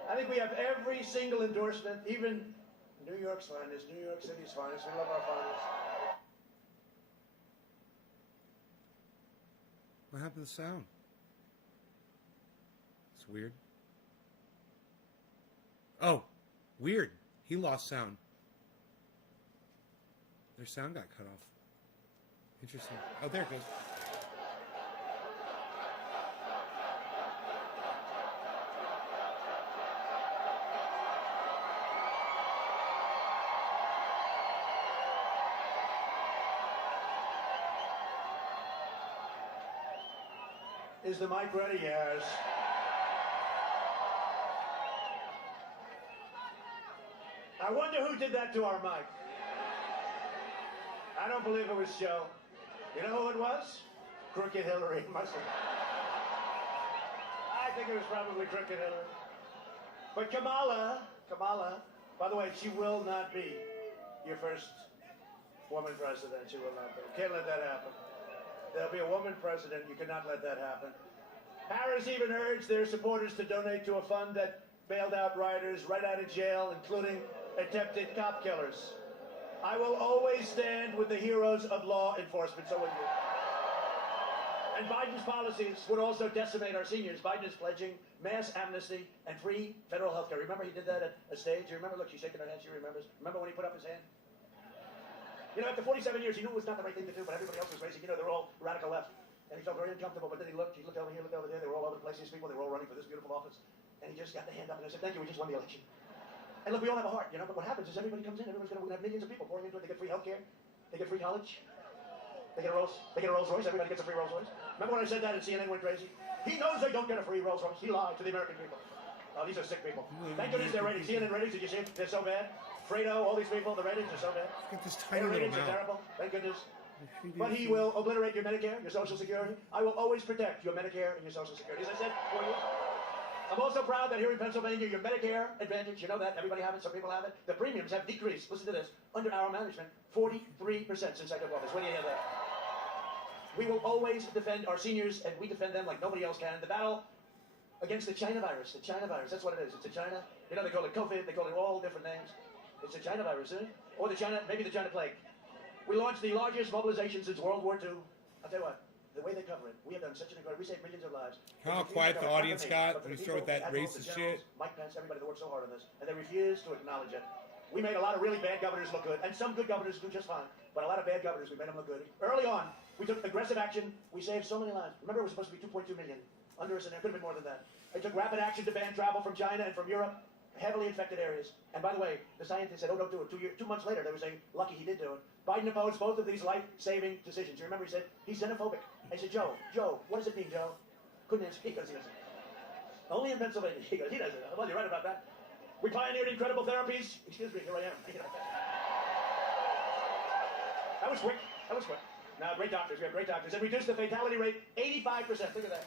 I think we have every single endorsement, even New York's finest, New York City's finest. We love our finest. What happened to the sound? It's weird. Oh, weird. He lost sound. Their sound got cut off. Interesting. Oh, there it goes. Is the mic ready? Yes. I wonder who did that to our mic. I don't believe it was Joe. You know who it was? Crooked Hillary. I think it was probably Crooked Hillary. But Kamala, by the way, she will not be your first woman president. She will not be. Can't let that happen. There'll be a woman president. You cannot let that happen. Harris even urged their supporters to donate to a fund that bailed out rioters right out of jail, including attempted cop killers. I will always stand with the heroes of law enforcement, so will you. And Biden's policies would also decimate our seniors. Biden is pledging mass amnesty and free federal health care. Remember he did that at a stage? You remember? Look, she's shaking her hand. She remembers. Remember when he put up his hand? You know, after 47 years, he knew it was not the right thing to do, but everybody else was raising. You know, they're all radical left. And he felt very uncomfortable, but then he looked over here, looked over there. They were all over the place, these people. They were all running for this beautiful office. And he just got the hand up and he said, thank you, we just won the election. And look, we all have a heart, you know, but what happens is everybody comes in, we're going to have millions of people pouring into it. They get free health care. They get free college. They get a Rolls Royce. Everybody gets a free Rolls Royce. Remember when I said that and CNN went crazy? He knows they don't get a free Rolls Royce. He lied to the American people. Oh, these are sick people. Thank goodness their ratings. CNN ratings, did you see it? They're so bad. Fredo, all these people, the ratings are so bad. Look at this tiny Their little ratings are mouth. terrible. Thank goodness. But he will obliterate your Medicare, your Social Security. I will always protect your Medicare and your Social Security. As I said, for you. I'm also proud that here in Pennsylvania, your Medicare Advantage, you know that, everybody have it, some people have it. The premiums have decreased, listen to this, under our management, 43% since I took office. When do you hear that? We will always defend our seniors, and we defend them like nobody else can. The battle against the China virus, that's what it is. It's a China, you know, they call it COVID, they call it all different names. It's a China virus, isn't it? Or maybe the China plague. We launched the largest mobilization since World War II. I'll tell you what, the way they cover it, we have done such an incredible, we saved millions of lives. How quiet the audience got when you start with that racist shit. Mike Pence, everybody that worked so hard on this, and they refuse to acknowledge it. We made a lot of really bad governors look good, and some good governors do just fine, but a lot of bad governors, we made them look good. Early on, we took aggressive action. We saved so many lives. Remember, it was supposed to be 2.2 million under us, and there could have been more than that. I took rapid action to ban travel from China and from Europe, heavily infected areas. And by the way, the scientists said, oh, don't do it. 2 months later, they were saying, lucky he did do it. Biden opposed both of these life-saving decisions. You remember he said, he's xenophobic. I said, Joe, what does it mean, Joe? Couldn't answer. He goes, only in Pennsylvania. He goes, he doesn't. Well, you're right about that. We pioneered incredible therapies. Excuse me, here I am. That was quick. Now, great doctors. We have great doctors. And reduced the fatality rate 85%. Think of that.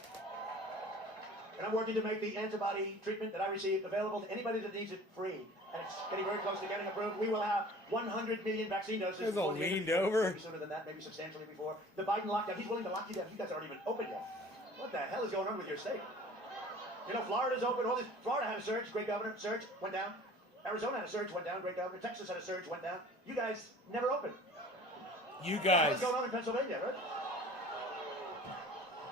And I'm working to make the antibody treatment that I received available to anybody that needs it free. And it's getting very close to getting approved. We will have 100 million vaccine doses. There's all leaned over. Maybe sooner than that, maybe substantially before. The Biden lockdown, he's willing to lock you down. You guys aren't even open yet. What the hell is going on with your state? You know, Florida's open. All this. Florida had a surge, great governor. Surge, went down. Arizona had a surge, went down, great governor. Texas had a surge, went down. You guys never opened. You guys. What's going on in Pennsylvania, right?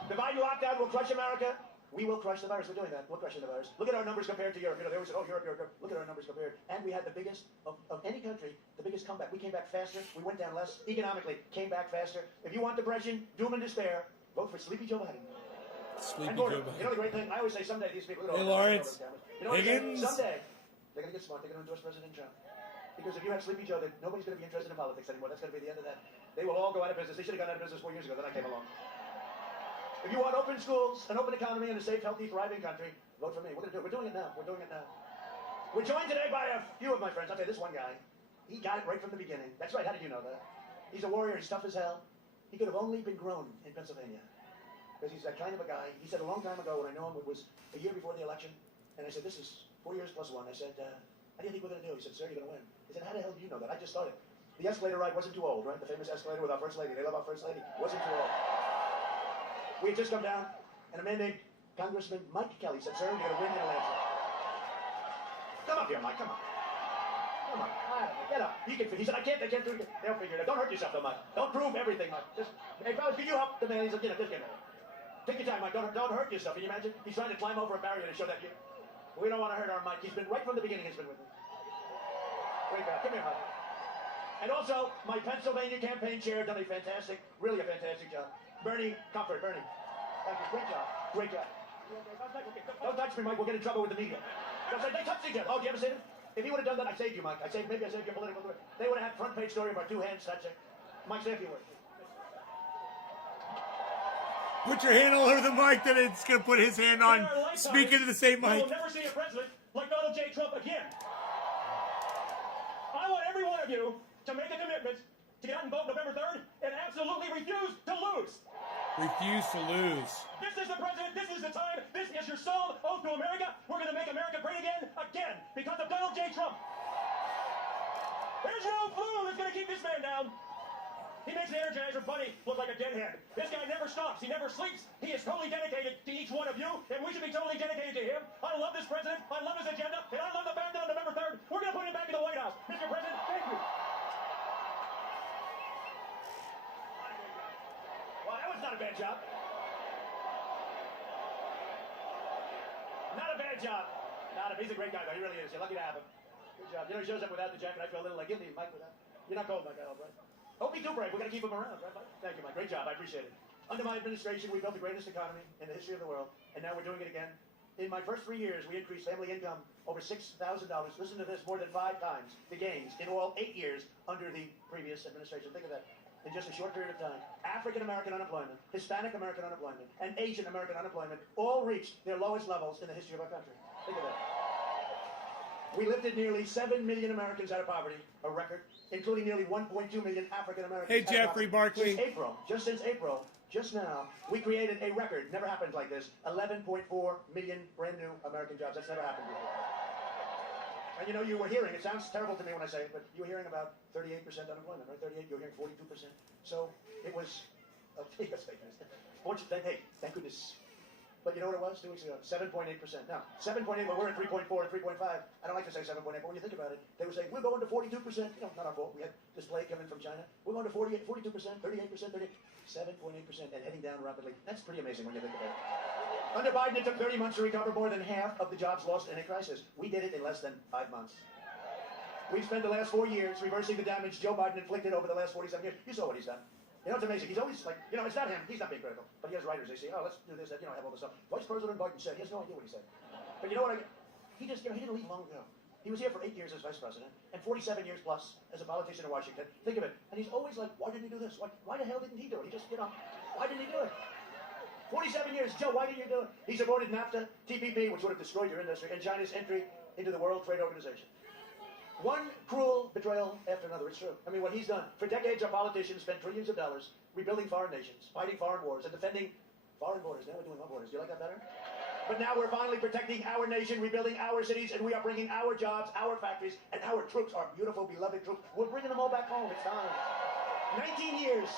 The Biden lockdown will crush America. We will crush the virus. We're doing that. We're crushing the virus. Look at our numbers compared to Europe. You know, they always say, oh, Europe. Look at our numbers compared. And we had the biggest, of any country, the biggest comeback. We came back faster. We went down less. Economically, came back faster. If you want depression, doom and despair, vote for Sleepy Joe Biden. Sleepy Joe Biden. You know the great thing? I always say someday these people... Hey, Lawrence. You know what Higgins. Someday, they're going to get smart. They're going to endorse President Trump. Because if you have Sleepy Joe, then nobody's going to be interested in politics anymore. That's going to be the end of that. They will all go out of business. They should have gone out of business 4 years ago. Then I came along. If you want open schools, an open economy, and a safe, healthy, thriving country, vote for me. We're going to do it. We're doing it now. We're joined today by a few of my friends. I'll tell you, this one guy, he got it right from the beginning. That's right. How did you know that? He's a warrior. He's tough as hell. He could have only been grown in Pennsylvania. Because he's that kind of a guy. He said a long time ago when I know him, it was a year before the election, and I said, this is 4 years plus 1. I said, how do you think we're going to do? He said, sir, you're going to win. He said, how the hell do you know that? I just started. The escalator ride wasn't too old, right? The famous escalator with our First Lady. They love our First Lady. Wasn't too old. We had just come down, and a man named Congressman Mike Kelly said, sir, you're going to win in Atlanta. Come up here, Mike. Come on. Come on. Get up. You can. He said, I can't do it. They'll figure it out. Don't hurt yourself, though, Mike. Don't prove everything, Mike. Just, hey, fellas, can you help the man? He said, just get him. Take your time, Mike. Don't hurt yourself. Can you imagine? He's trying to climb over a barrier to show that you... We don't want to hurt our Mike. He's been right from the beginning. He's been with me. Great guy. Come here, Mike. And also, my Pennsylvania campaign chair done really a fantastic job. Bernie Comfort. Bernie. Thank you. Great job. Don't touch me, Mike. We'll get in trouble with the media. They touched each other. Oh, do you ever see it? If he would have done that, I saved you, Mike. Maybe I saved your political career. They would have had front page story of our 2 hands touching. Mike, say a few words. Put your hand all over the mic, then it's going to put his hand on. Speak into the same mic. We'll never see a president like Donald J. Trump again. I want every one of you to make a commitment to get out and vote November 3rd and absolutely refuse to Refuse to lose. This is the president. This is the time. This is your solemn oath to America. We're going to make America great again, because of Donald J. Trump. There's no flu that's going to keep this man down. He makes the Energizer Bunny look like a deadhead. This guy never stops. He never sleeps. He is totally dedicated to each one of you, and we should be totally dedicated to him. I love this president. I love his agenda, and I love the fact that on November 3rd, we're going to put him back in the White House. Mr. President, thank you. Well, that was not a bad job. Not a bad job. He's a great guy, though. He really is. You're lucky to have him. Good job. You know, he shows up without the jacket. I feel a little like, give me Mike without. You're not cold, Mike, I hope, right? Don't be too brave. We're going to keep him around, right, Mike? Thank you, Mike. Great job. I appreciate it. Under my administration, we built the greatest economy in the history of the world, and now we're doing it again. In my first 3 years, we increased family income over $6,000. Listen to this, more than 5 times the gains in all 8 years under the previous administration. Think of that. In just a short period of time, African American unemployment, Hispanic American unemployment, and Asian American unemployment all reached their lowest levels in the history of our country. Think of that. We lifted nearly 7 million Americans out of poverty, a record, including nearly 1.2 million African Americans. Hey, Jeffrey Barkley. Since April, just now, we created a record, never happened like this, 11.4 million brand new American jobs. That's never happened before. And you know, you were hearing, it sounds terrible to me when I say it, but you were hearing about 38% unemployment, right? 38, you were hearing 42%. So it was, hey, thank goodness. But you know what it was 2 weeks ago? 7.8%. Now, 7.8, well, we're at 3.4 and 3.5. I don't like to say 7.8, but when you think about it, they were saying, we're going to 42%. You know, not our fault. We had this plague coming from China. We're going to 42%, 38%, 38, 7.8%, and heading down rapidly. That's pretty amazing when you think about it. Under Biden, it took 30 months to recover more than half of the jobs lost in a crisis. We did it in less than 5 months. We've spent the last 4 years reversing the damage Joe Biden inflicted over the last 47 years. You saw what he's done. You know, it's amazing. He's always like, you know, it's not him. He's not being critical. But he has writers. They say, oh, let's do this, that, you know, have all this stuff. Vice President Biden said. He has no idea what he said. But you know what? He just, you know, he didn't leave long ago. He was here for 8 years as vice president and 47 years plus as a politician in Washington. Think of it. And he's always like, why didn't he do this? Why the hell didn't he do it? He just, you know, why didn't he do it? 47 years. Joe, why didn't you do it? He supported NAFTA, TPP, which would have destroyed your industry, and China's entry into the World Trade Organization. One cruel betrayal after another. It's true. I mean, what he's done. For decades, our politicians spent trillions of dollars rebuilding foreign nations, fighting foreign wars, and defending foreign borders. Now we're doing our borders. Do you like that better? But now we're finally protecting our nation, rebuilding our cities, and we are bringing our jobs, our factories, and our troops, our beautiful, beloved troops. We're bringing them all back home. It's time. 19 years.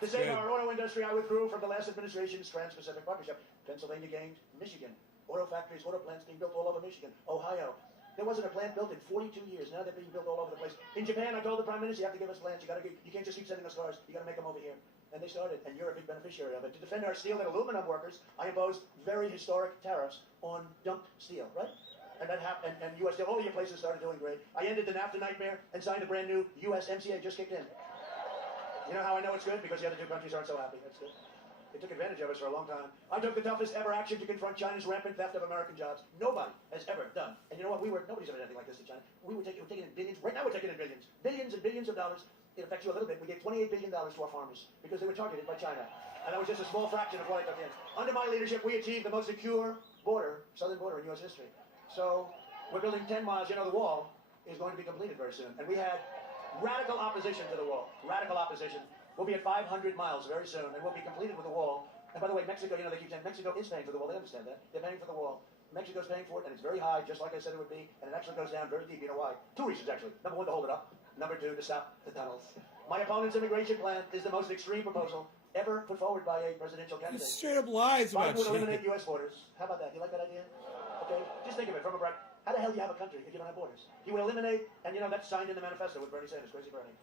To save our auto industry, I withdrew from the last administration's Trans-Pacific Partnership. Pennsylvania gained Michigan. Auto factories, auto plants being built all over Michigan. Ohio. There wasn't a plant built in 42 years. Now they're being built all over the place. In Japan, I told the Prime Minister, you have to give us plants. You can't just keep sending us cars. You got to make them over here. And they started, and you're a big beneficiary of it. To defend our steel and aluminum workers, I imposed very historic tariffs on dumped steel, right? And that happened, and U.S. Steel, all of your places started doing great. I ended the NAFTA nightmare and signed a brand new USMCA, just kicked in. You know how I know it's good? Because the other 2 countries aren't so happy. That's good. They took advantage of us for a long time. I took the toughest ever action to confront China's rampant theft of American jobs. Nobody has ever done. And you know what? Nobody's ever done anything like this to China. We're taking in billions. Right now we're taking in billions. Billions and billions of dollars. It affects you a little bit. We gave $28 billion to our farmers because they were targeted by China. And that was just a small fraction of what I took in. Under my leadership, we achieved the most secure border, southern border in U.S. history. So we're building 10 miles. You know, the wall is going to be completed very soon. And we had radical opposition to the wall. Radical opposition. We'll be at 500 miles very soon, and we'll be completed with the wall. And by the way, Mexico, you know, they keep saying Mexico is paying for the wall. They understand that. They're paying for the wall. Mexico's paying for it, and it's very high, just like I said it would be, and it actually goes down very deep. You know why? 2 reasons, actually. Number 1, to hold it up. Number 2, to stop the tunnels. My opponent's immigration plan is the most extreme proposal ever put forward by a presidential candidate. It's straight up lies about Biden would shit. eliminate U.S. borders. How about that? You like that idea? Okay, just think of it from a break. How the hell do you have a country if you don't have borders? He would eliminate, and you know, that's signed in the manifesto with Bernie Sanders, Crazy Bernie.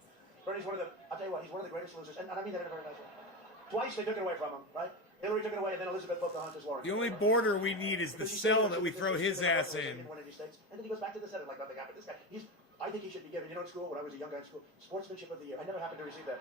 Bernie's one of the, I'll tell you what, he's one of the greatest losers, and I mean that in a very nice way. Twice they took it away from him, right? Hillary took it away, and then Elizabeth Pocahontas Warren. The only border we need is the cell that we throw his ass in. One of these states, and then he goes back to the Senate like nothing happened. This guy, I think he should be given, you know, in school, when I was a young guy in school, Sportsmanship of the Year. I never happened to receive that.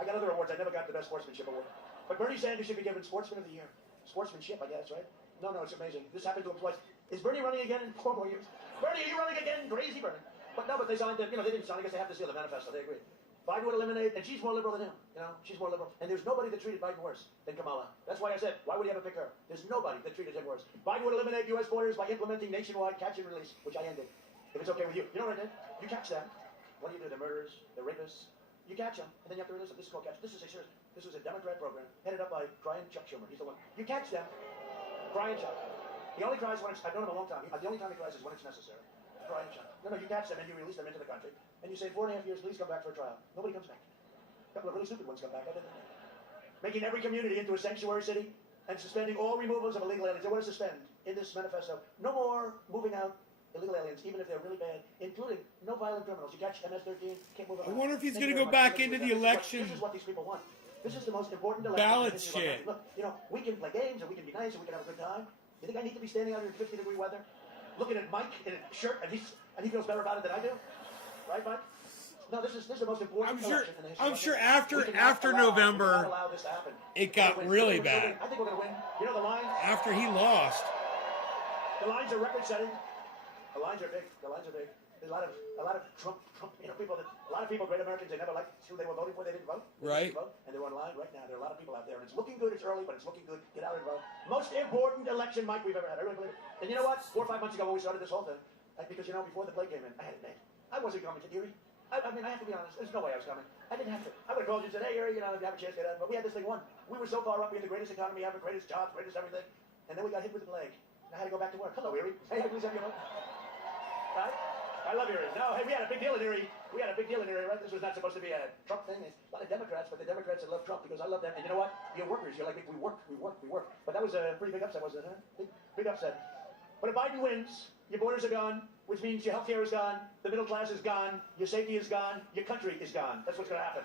I got other awards. I never got the Best Sportsmanship Award. But Bernie Sanders should be given Sportsman of the Year. Sportsmanship, I guess, right? No, it's amazing. This happened to him twice. Is Bernie running again in 4 more years? Bernie, are you running again? Crazy Bernie. But they signed it. You know, they didn't sign it. I guess they have to seal the manifesto. They agreed. Biden would eliminate, and she's more liberal than him. You know, she's more liberal. And there's nobody that treated Biden worse than Kamala. That's why I said, why would he ever pick her? There's nobody that treated him worse. Biden would eliminate U.S. borders by implementing nationwide catch and release, which I ended. If it's okay with you. You know what I did? You catch them. What do? They're murderers, they're rapists, You catch them, and then you have to release them. This is called catch. This is a serious. This was a Democrat program headed up by Chuck Schumer. He's the one. You catch them, Chuck. He only cries when it's. I've known him a long time. The only time he cries is when it's necessary. Chuck. No, you catch them and you release them into the country, and you say 4.5 years, please come back for a trial. Nobody comes back. A couple of really stupid ones come back. Making every community into a sanctuary city and suspending all removals of illegal aliens. They want to suspend in this manifesto. No more moving out illegal aliens, even if they're really bad, including no violent criminals. You catch MS-13, can't move them. I wonder if he's going to go back into the election. This is what these people want. This is the most important election. Ballot shit. Look, we can play games and we can be nice and we can have a good time. You think I need to be standing out here in 50-degree weather, looking at Mike in a shirt, and he feels better about it than I do, right, Mike? No, this is the most important election in the history. I'm sure after November, it got really bad. I think we're going to win. You know the lines? After he lost. The lines are record-setting. The lines are big. The lines are big. There's a lot of Trump, people a lot of people, great Americans, they never liked who they were voting for. They didn't vote. Right. And they're online right now. There are a lot of people out there, and it's looking good. It's early, but it's looking good. Get out and vote. Most important election, Mike, we've ever had. I really believe it. And you know what? 4 or 5 months ago when we started this whole thing, because before the plague came in, I had it made. I wasn't coming to Erie. I mean, I have to be honest. There's no way I was coming. I didn't have to. I would have called you and said, hey, Erie, if you have a chance to get out. But we had this thing won. We were so far up. We had the greatest economy ever, greatest jobs, greatest everything. And then we got hit with the plague. And I had to go back to work. Hello, Erie. Hey, please have your vote. Right? I love Erie. No, hey, we had a big deal in Erie. Right? This was not supposed to be a Trump thing. It's a lot of Democrats, but the Democrats that love Trump because I love them. And you know what? You're workers. You're like, we work. But that was a pretty big upset, wasn't it? Huh? Big upset. But if Biden wins, your borders are gone, which means your health care is gone, the middle class is gone, your safety is gone, your country is gone. That's what's going to happen.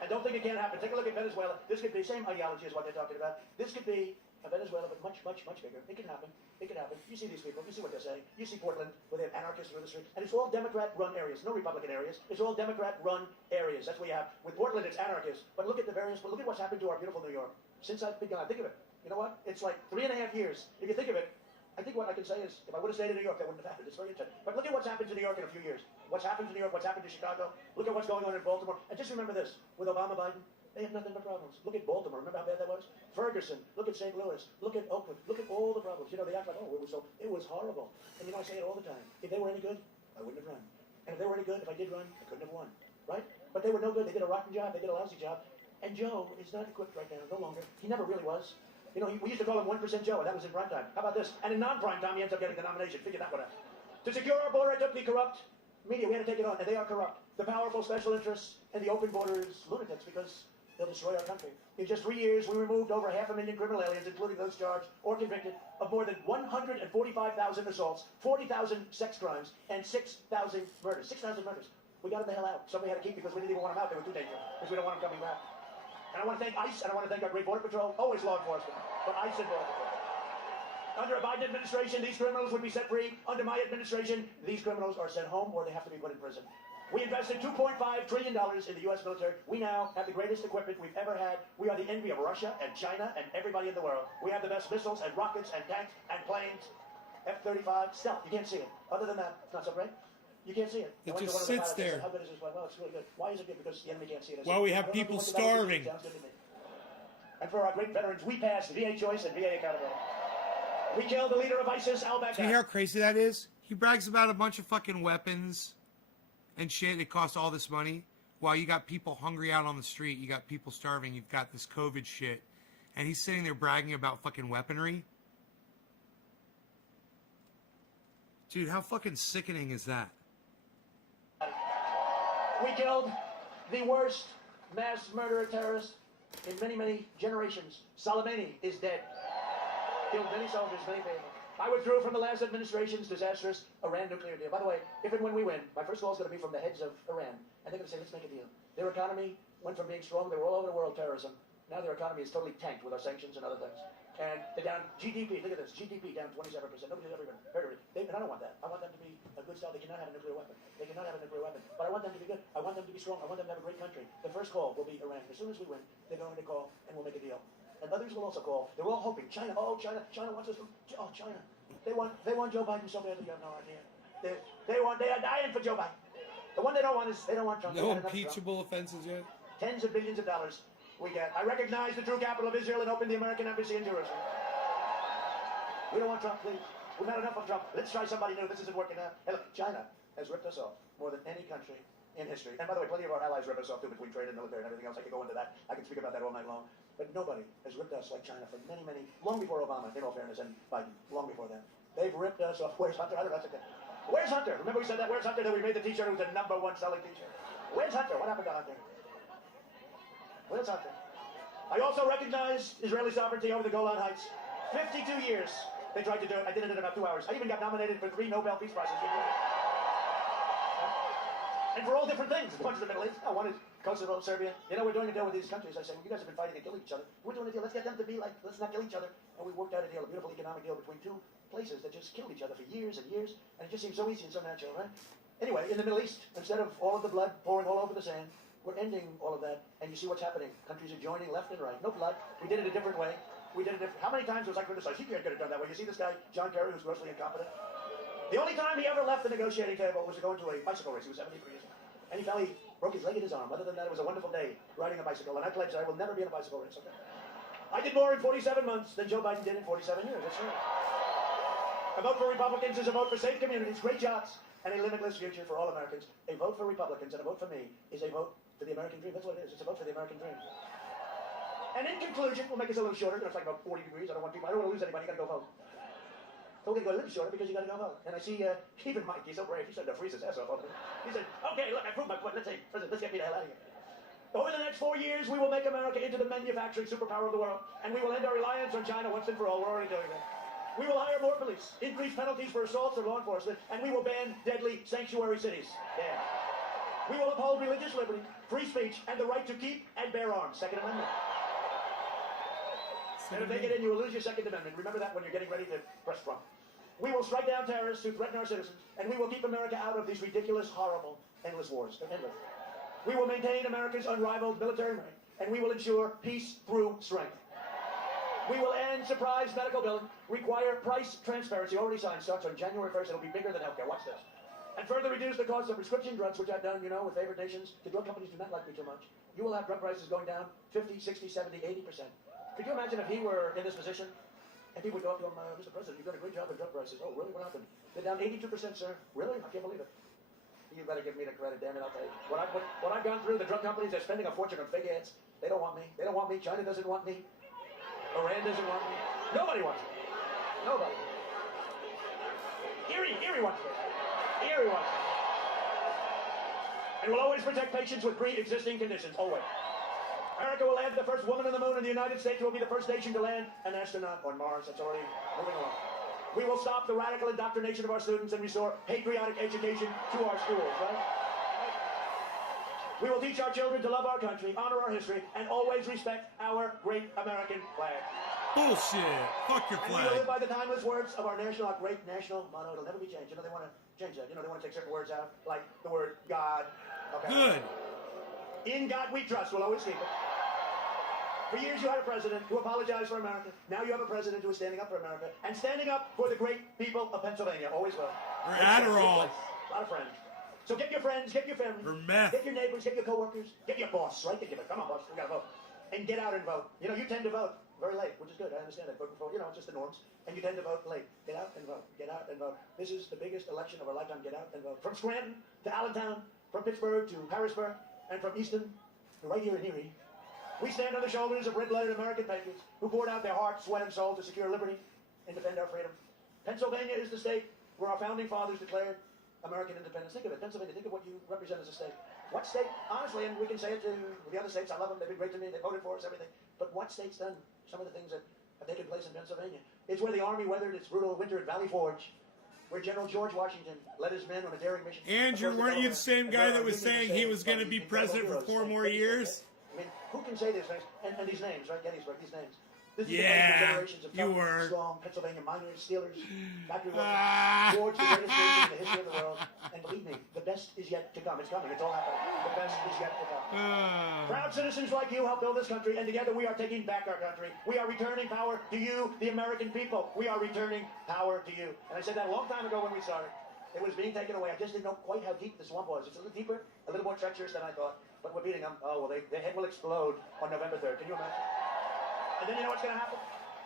And don't think it can't happen. Take a look at Venezuela. This could be the same ideology as what they're talking about. This could be a Venezuela, but much, much, much bigger. It can happen. It can happen. You see these people. You see what they're saying. You see Portland, where they have anarchists through the street. And it's all Democrat-run areas. No Republican areas. It's all Democrat-run areas. That's what you have. With Portland, it's anarchists. But look at the various. But look at what's happened to our beautiful New York. Since I've begun, think of it. You know what? It's like 3.5 years. If you think of it, I think what I can say is, if I would have stayed in New York, that wouldn't have happened. It's very interesting. But look at what's happened to New York in a few years. What's happened to New York, what's happened to Chicago. Look at what's going on in Baltimore. And just remember this, with Obama, Biden, they have nothing but problems. Look at Baltimore. Remember how bad that was? Ferguson. Look at St. Louis. Look at Oakland. Look at all the problems. You know, they act like, oh, it was horrible. And you know, I say it all the time. If they were any good, I wouldn't have run. And if they were any good, if I did run, I couldn't have won. Right? But they were no good. They did a rotten job. They did a lousy job. And Joe is not equipped right now, no longer. He never really was. You know, we used to call him 1% Joe, and that was in prime time. How about this? And in non-prime time, he ends up getting the nomination. Figure that one out. To secure our border, I took the corrupt media. We had to take it on, and they are corrupt. The powerful special interests and the open borders lunatics, because they'll destroy our country. In just 3 years, we removed over 500,000 criminal aliens, including those charged or convicted of more than 145,000 assaults, 40,000 sex crimes, and 6,000 murders. 6,000 murders. We got them the hell out. Somebody had to keep because we didn't even want them out. They were too dangerous because we don't want them coming back. And I want to thank ICE, and I want to thank our great Border Patrol, always law enforcement, but ICE and Border Patrol. Under a Biden administration, these criminals would be set free. Under my administration, these criminals are sent home or they have to be put in prison. We invested $2.5 trillion in the U.S. military. We now have the greatest equipment we've ever had. We are the envy of Russia and China and everybody in the world. We have the best missiles and rockets and tanks and planes. F-35, stealth, you can't see it. Other than that, it's not so great. You can't see it. It just sits there. How good is this? Well, it's really good. Why is it good? Because the enemy can't see it. Well, we have people starving. And for our great veterans, we passed VA choice and VA accountability. We killed the leader of ISIS, al-Baghdadi. See how crazy that is? He brags about a bunch of fucking weapons and shit. It costs all this money. While you got people hungry out on the street, you got people starving, you've got this COVID shit. And he's sitting there bragging about fucking weaponry. Dude, how fucking sickening is that? We killed the worst mass murderer terrorist in many, many generations. Soleimani is dead. Killed many soldiers, many people. I withdrew from the last administration's disastrous Iran nuclear deal. By the way, if and when we win, my first call is going to be from the heads of Iran. And they're going to say, let's make a deal. Their economy went from being strong, they were all over the world terrorism. Now their economy is totally tanked with our sanctions and other things. And they're down GDP, look at this, GDP down 27%. Nobody's ever even heard of it. And I don't want that. I want them to be a good style. They cannot have a nuclear weapon. They cannot have a nuclear weapon. But I want them to be good. I want them to be strong. I want them to have a great country. The first call will be Iran. As soon as we win, they're going to call and we'll make a deal. And others will also call. They're all hoping. China, oh, China wants us to, oh, China. They want Joe Biden so badly, you have no idea. They are dying for Joe Biden. The one they don't want is, they don't want Trump. No impeachable offenses yet? Tens of billions of dollars we get. I recognize the true capital of Israel and open the American embassy in Jerusalem. We don't want Trump, please. We've had enough of Trump. Let's try somebody new. This isn't working out. Hey, look, China has ripped us off more than any country in history. And by the way, plenty of our allies rip us off too between trade and military and everything else. I could go into that. I could speak about that all night long. But nobody has ripped us like China for many, many, long before Obama, in all fairness, and Biden, long before that. They've ripped us off. Where's Hunter? I don't know. That's okay. Where's Hunter? Remember we said that? Where's Hunter? Then we made the t-shirt. It was the #1 selling t-shirt. Where's Hunter? What happened to Hunter? Where's Hunter? I also recognize Israeli sovereignty over the Golan Heights. 52 years they tried to do it. I did it in about 2 hours. I even got nominated for 3 Nobel Peace Prizes. And for all different things. One is the Middle East. Oh, one is Kosovo, Serbia. You know, we're doing a deal with these countries. I say, well, you guys have been fighting and killing each other. We're doing a deal. Let's get them to be like, let's not kill each other. And we worked out a deal, a beautiful economic deal between 2 places that just killed each other for years and years. And it just seems so easy and so natural, right? Anyway, in the Middle East, instead of all of the blood pouring all over the sand, we're ending all of that. And you see what's happening. Countries are joining left and right. No blood. We did it a different way. We did it different. How many times was I criticized? He could have done that way. You see this guy, John Kerry, who's grossly incompetent? The only time he ever left the negotiating table was to go into a bicycle race. He was 73 years old. And he fell, he broke his leg and his arm. Other than that, it was a wonderful day riding a bicycle. And I pledged I will never be in a bicycle race. Okay? I did more in 47 months than Joe Biden did in 47 years. That's right. A vote for Republicans is a vote for safe communities, great jobs, and a limitless future for all Americans. A vote for Republicans and a vote for me is a vote for the American dream. That's what it is. It's a vote for the American dream. And in conclusion, we'll make this a little shorter. It's like about 40 degrees. I don't want to lose anybody. You got to go vote. So we're going to go a little shorter because you got to go vote. And I see even Mike. He's so brave. He said to freeze his ass off. He said, "Okay, look, I proved my point. Let's say, President, let's get me the hell out of here." Over the next 4 years, we will make America into the manufacturing superpower of the world, and we will end our reliance on China once and for all. We're already doing that. We will hire more police, increase penalties for assaults or law enforcement, and we will ban deadly sanctuary cities. Yeah. We will uphold religious liberty, free speech, and the right to keep and bear arms. Second Amendment. And if they get in, you will lose your Second Amendment. Remember that when you're getting ready to press Trump. We will strike down terrorists who threaten our citizens, and we will keep America out of these ridiculous, horrible, endless wars. They're endless. We will maintain America's unrivaled military might, and we will ensure peace through strength. We will end surprise medical billing, require price transparency, already signed, starts on January 1st. It'll be bigger than healthcare. Watch this. And further reduce the cost of prescription drugs, which I've done, you know, with favored nations. The drug companies do not like me too much. You will have drug prices going down 50, 60, 70, 80%. Could you imagine if he were in this position? And people would go up to him, Mr. President, you've done a great job with drug prices. Oh, really? What happened? They're down 82%, sir. Really? I can't believe it. You better give me the credit, damn it, I'll tell you. What I've gone through, the drug companies are spending a fortune on fake ads. They don't want me. They don't want me. China doesn't want me. Iran doesn't want me. Nobody wants me. Nobody. Erie wants me. Erie wants me. And we'll always protect patients with pre-existing conditions. Always. America will add the first woman on the moon, and the United States will be the first nation to land an astronaut on Mars. That's already moving along. We will stop the radical indoctrination of our students and restore patriotic education to our schools, right? We will teach our children to love our country, honor our history, and always respect our great American flag. Bullshit. Fuck your And we flag. will live by the timeless words of our great national motto. It'll never be changed. You know, they want to change that. You know, they want to take certain words out, like the word God. Okay. Good. In God we trust. We'll always keep it. For years you had a president who apologized for America. Now you have a president who is standing up for America and standing up for the great people of Pennsylvania. Always will. Or Adderall. A lot of friends. So get your friends, get your family, Or meth. get your neighbors, get your coworkers, get your boss, right? Come on, boss, we gotta vote. And get out and vote. You know, you tend to vote very late, which is good. I understand that. Vote before, you know, it's just the norms. And you tend to vote late. Get out and vote. Get out and vote. This is the biggest election of our lifetime. Get out and vote. From Scranton to Allentown, from Pittsburgh to Harrisburg, and from Easton to right here in Erie, we stand on the shoulders of red-blooded American patriots who poured out their heart, sweat, and soul to secure liberty and defend our freedom. Pennsylvania is the state where our founding fathers declared American independence. Think of it, Pennsylvania. Think of what you represent as a state. What state, honestly, and we can say it to the other states, I love them, they've been great to me, they voted for us, everything. But what state's done some of the things that have taken place in Pennsylvania? It's where the Army weathered its brutal winter at Valley Forge, where General George Washington led his men on a daring mission. Andrew, weren't you the same guy that was saying he was going to be president for 4 more years? I mean, who can say these things? And these names, right? Gettysburg, these names. This is Yeah, the generations of you tough, were. strong Pennsylvania miners, Steelers, factory workers, George, the greatest nation in the history of the world. And believe me, the best is yet to come. It's coming. It's all happening. The best is yet to come. Proud citizens like you help build this country, and together we are taking back our country. We are returning power to you, the American people. We are returning power to you. And I said that a long time ago when we started. It was being taken away. I just didn't know quite how deep the swamp was. It's a little deeper, a little more treacherous than I thought. But we're beating them. Oh, well, their head will explode on November 3rd. Can you imagine? And then you know what's going to happen?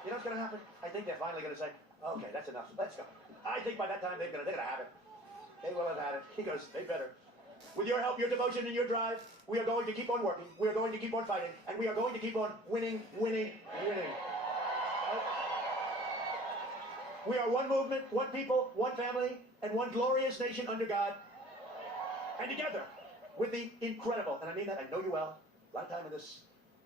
You know what's going to happen? I think they're finally going to say, okay, that's enough. Let's go. I think by that time they're going to have it. They will have had it. He goes, they better. With your help, your devotion, and your drive, we are going to keep on working. We are going to keep on fighting. And we are going to keep on winning, winning, winning. We are one movement, one people, one family, and one glorious nation under God. And together, with the incredible, and I mean that, I know you well, a lot of time in this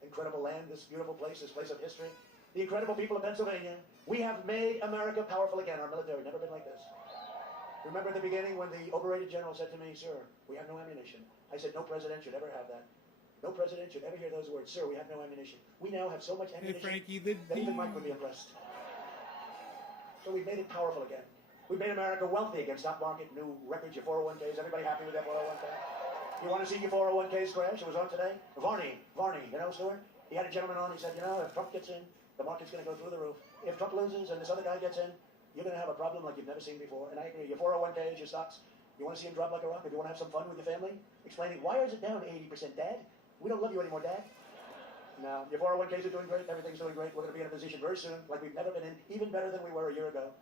incredible land, this beautiful place, this place of history, the incredible people of Pennsylvania, we have made America powerful again. Our military never been like this. Remember at the beginning when the overrated general said to me, "Sir, we have no ammunition." I said, "No president should ever have that. No president should ever hear those words. Sir, we have no ammunition." We now have so much ammunition that even Mike would be impressed. So we've made it powerful again. We've made America wealthy again. Stock market, new records, your 401ks. Everybody happy with that 401k? You want to see your 401ks crash? It was on today. Varney, you know, Stuart? He had a gentleman on. He said, you know, if Trump gets in, the market's going to go through the roof. If Trump loses and this other guy gets in, you're going to have a problem like you've never seen before. And I agree. Your 401ks, your stocks, you want to see them drop like a rock? If you want to have some fun with your family, explaining, why is it down 80%, Dad? We don't love you anymore, Dad. No, your 401ks are doing great. Everything's doing great. We're going to be in a position very soon like we've never been in, even better than we were a year ago.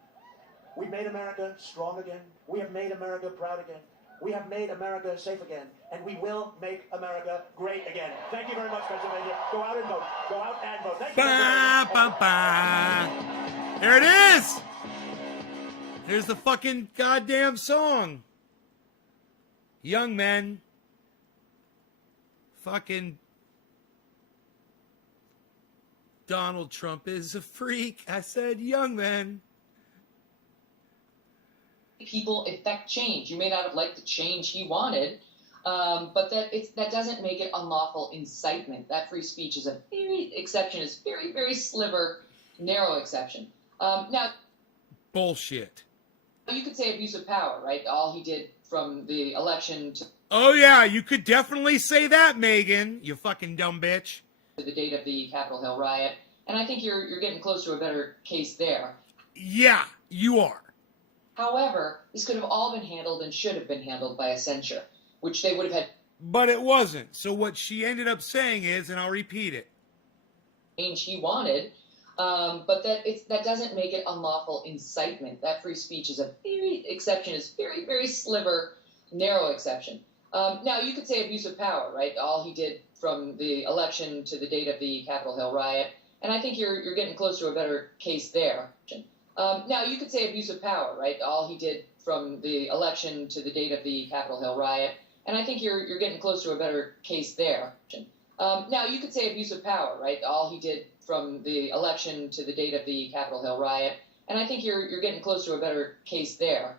We've made America strong again. We have made America proud again. We have made America safe again. And we will make America great again. Thank you very much, Pennsylvania. Go out and vote. Go out and vote. Thank you. There it is. There's the fucking goddamn song. Young men. Fucking Donald Trump is a freak. I said young men. People effect change. You may not have liked the change he wanted, but that doesn't make it unlawful incitement. That free speech is a very exception, is very, very sliver, narrow exception. Now, bullshit. You could say abuse of power, right? All he did from the election to... Oh, yeah, you could definitely say that, Megan, you fucking dumb bitch. ...to the date of the Capitol Hill riot. And I think you're getting close to a better case there. Yeah, you are. However, this could have all been handled and should have been handled by a censure, which they would have had... But it wasn't. So what she ended up saying is, and I'll repeat it. ...change he wanted, but that doesn't make it unlawful incitement. That free speech is a very exception, is very, very sliver, narrow exception. Now, you could say abuse of power, right? All he did from the election to the date of the Capitol Hill riot. And I think you're getting close to a better case there. Now, you could say abuse of power, right? All he did from the election to the date of the Capitol Hill riot. And I think you're getting close to a better case there. Now, you could say abuse of power, right? All he did from the election to the date of the Capitol Hill riot. And I think you're getting close to a better case there.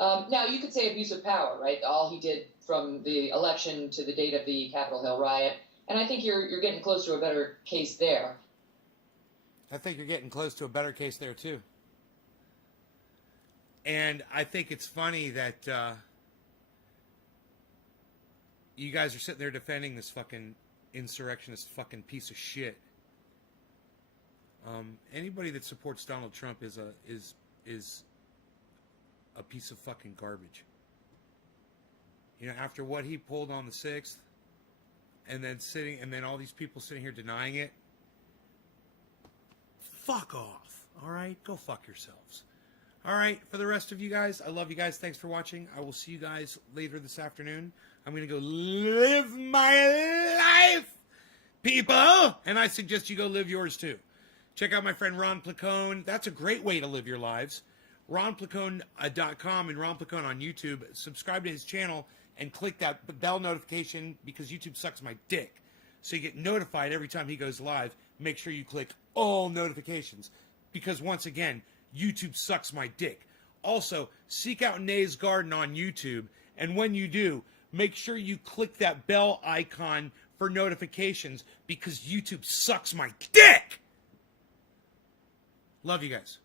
Now, you could say abuse of power, right? All he did from the election to the date of the Capitol Hill riot. And I think you're getting close to a better case there. I think you're getting close to a better case there, too. And I think it's funny that you guys are sitting there defending this fucking insurrectionist fucking piece of shit. Anybody that supports Donald Trump is a piece of fucking garbage. You know, after what he pulled on the 6th, and then all these people sitting here denying it, fuck off. All right, go fuck yourselves. All right, for the rest of you guys, I love you guys. Thanks for watching. I will see you guys later this afternoon. I'm going to go live my life, people. And I suggest you go live yours, too. Check out my friend Ron Placone. That's a great way to live your lives. RonPlacone.com and Ron Placone on YouTube. Subscribe to his channel and click that bell notification because YouTube sucks my dick. So you get notified every time he goes live. Make sure you click all notifications because, once again, YouTube sucks my dick. Also, seek out Nay's Garden on YouTube, and when you do, make sure you click that bell icon for notifications because YouTube sucks my dick. Love you guys.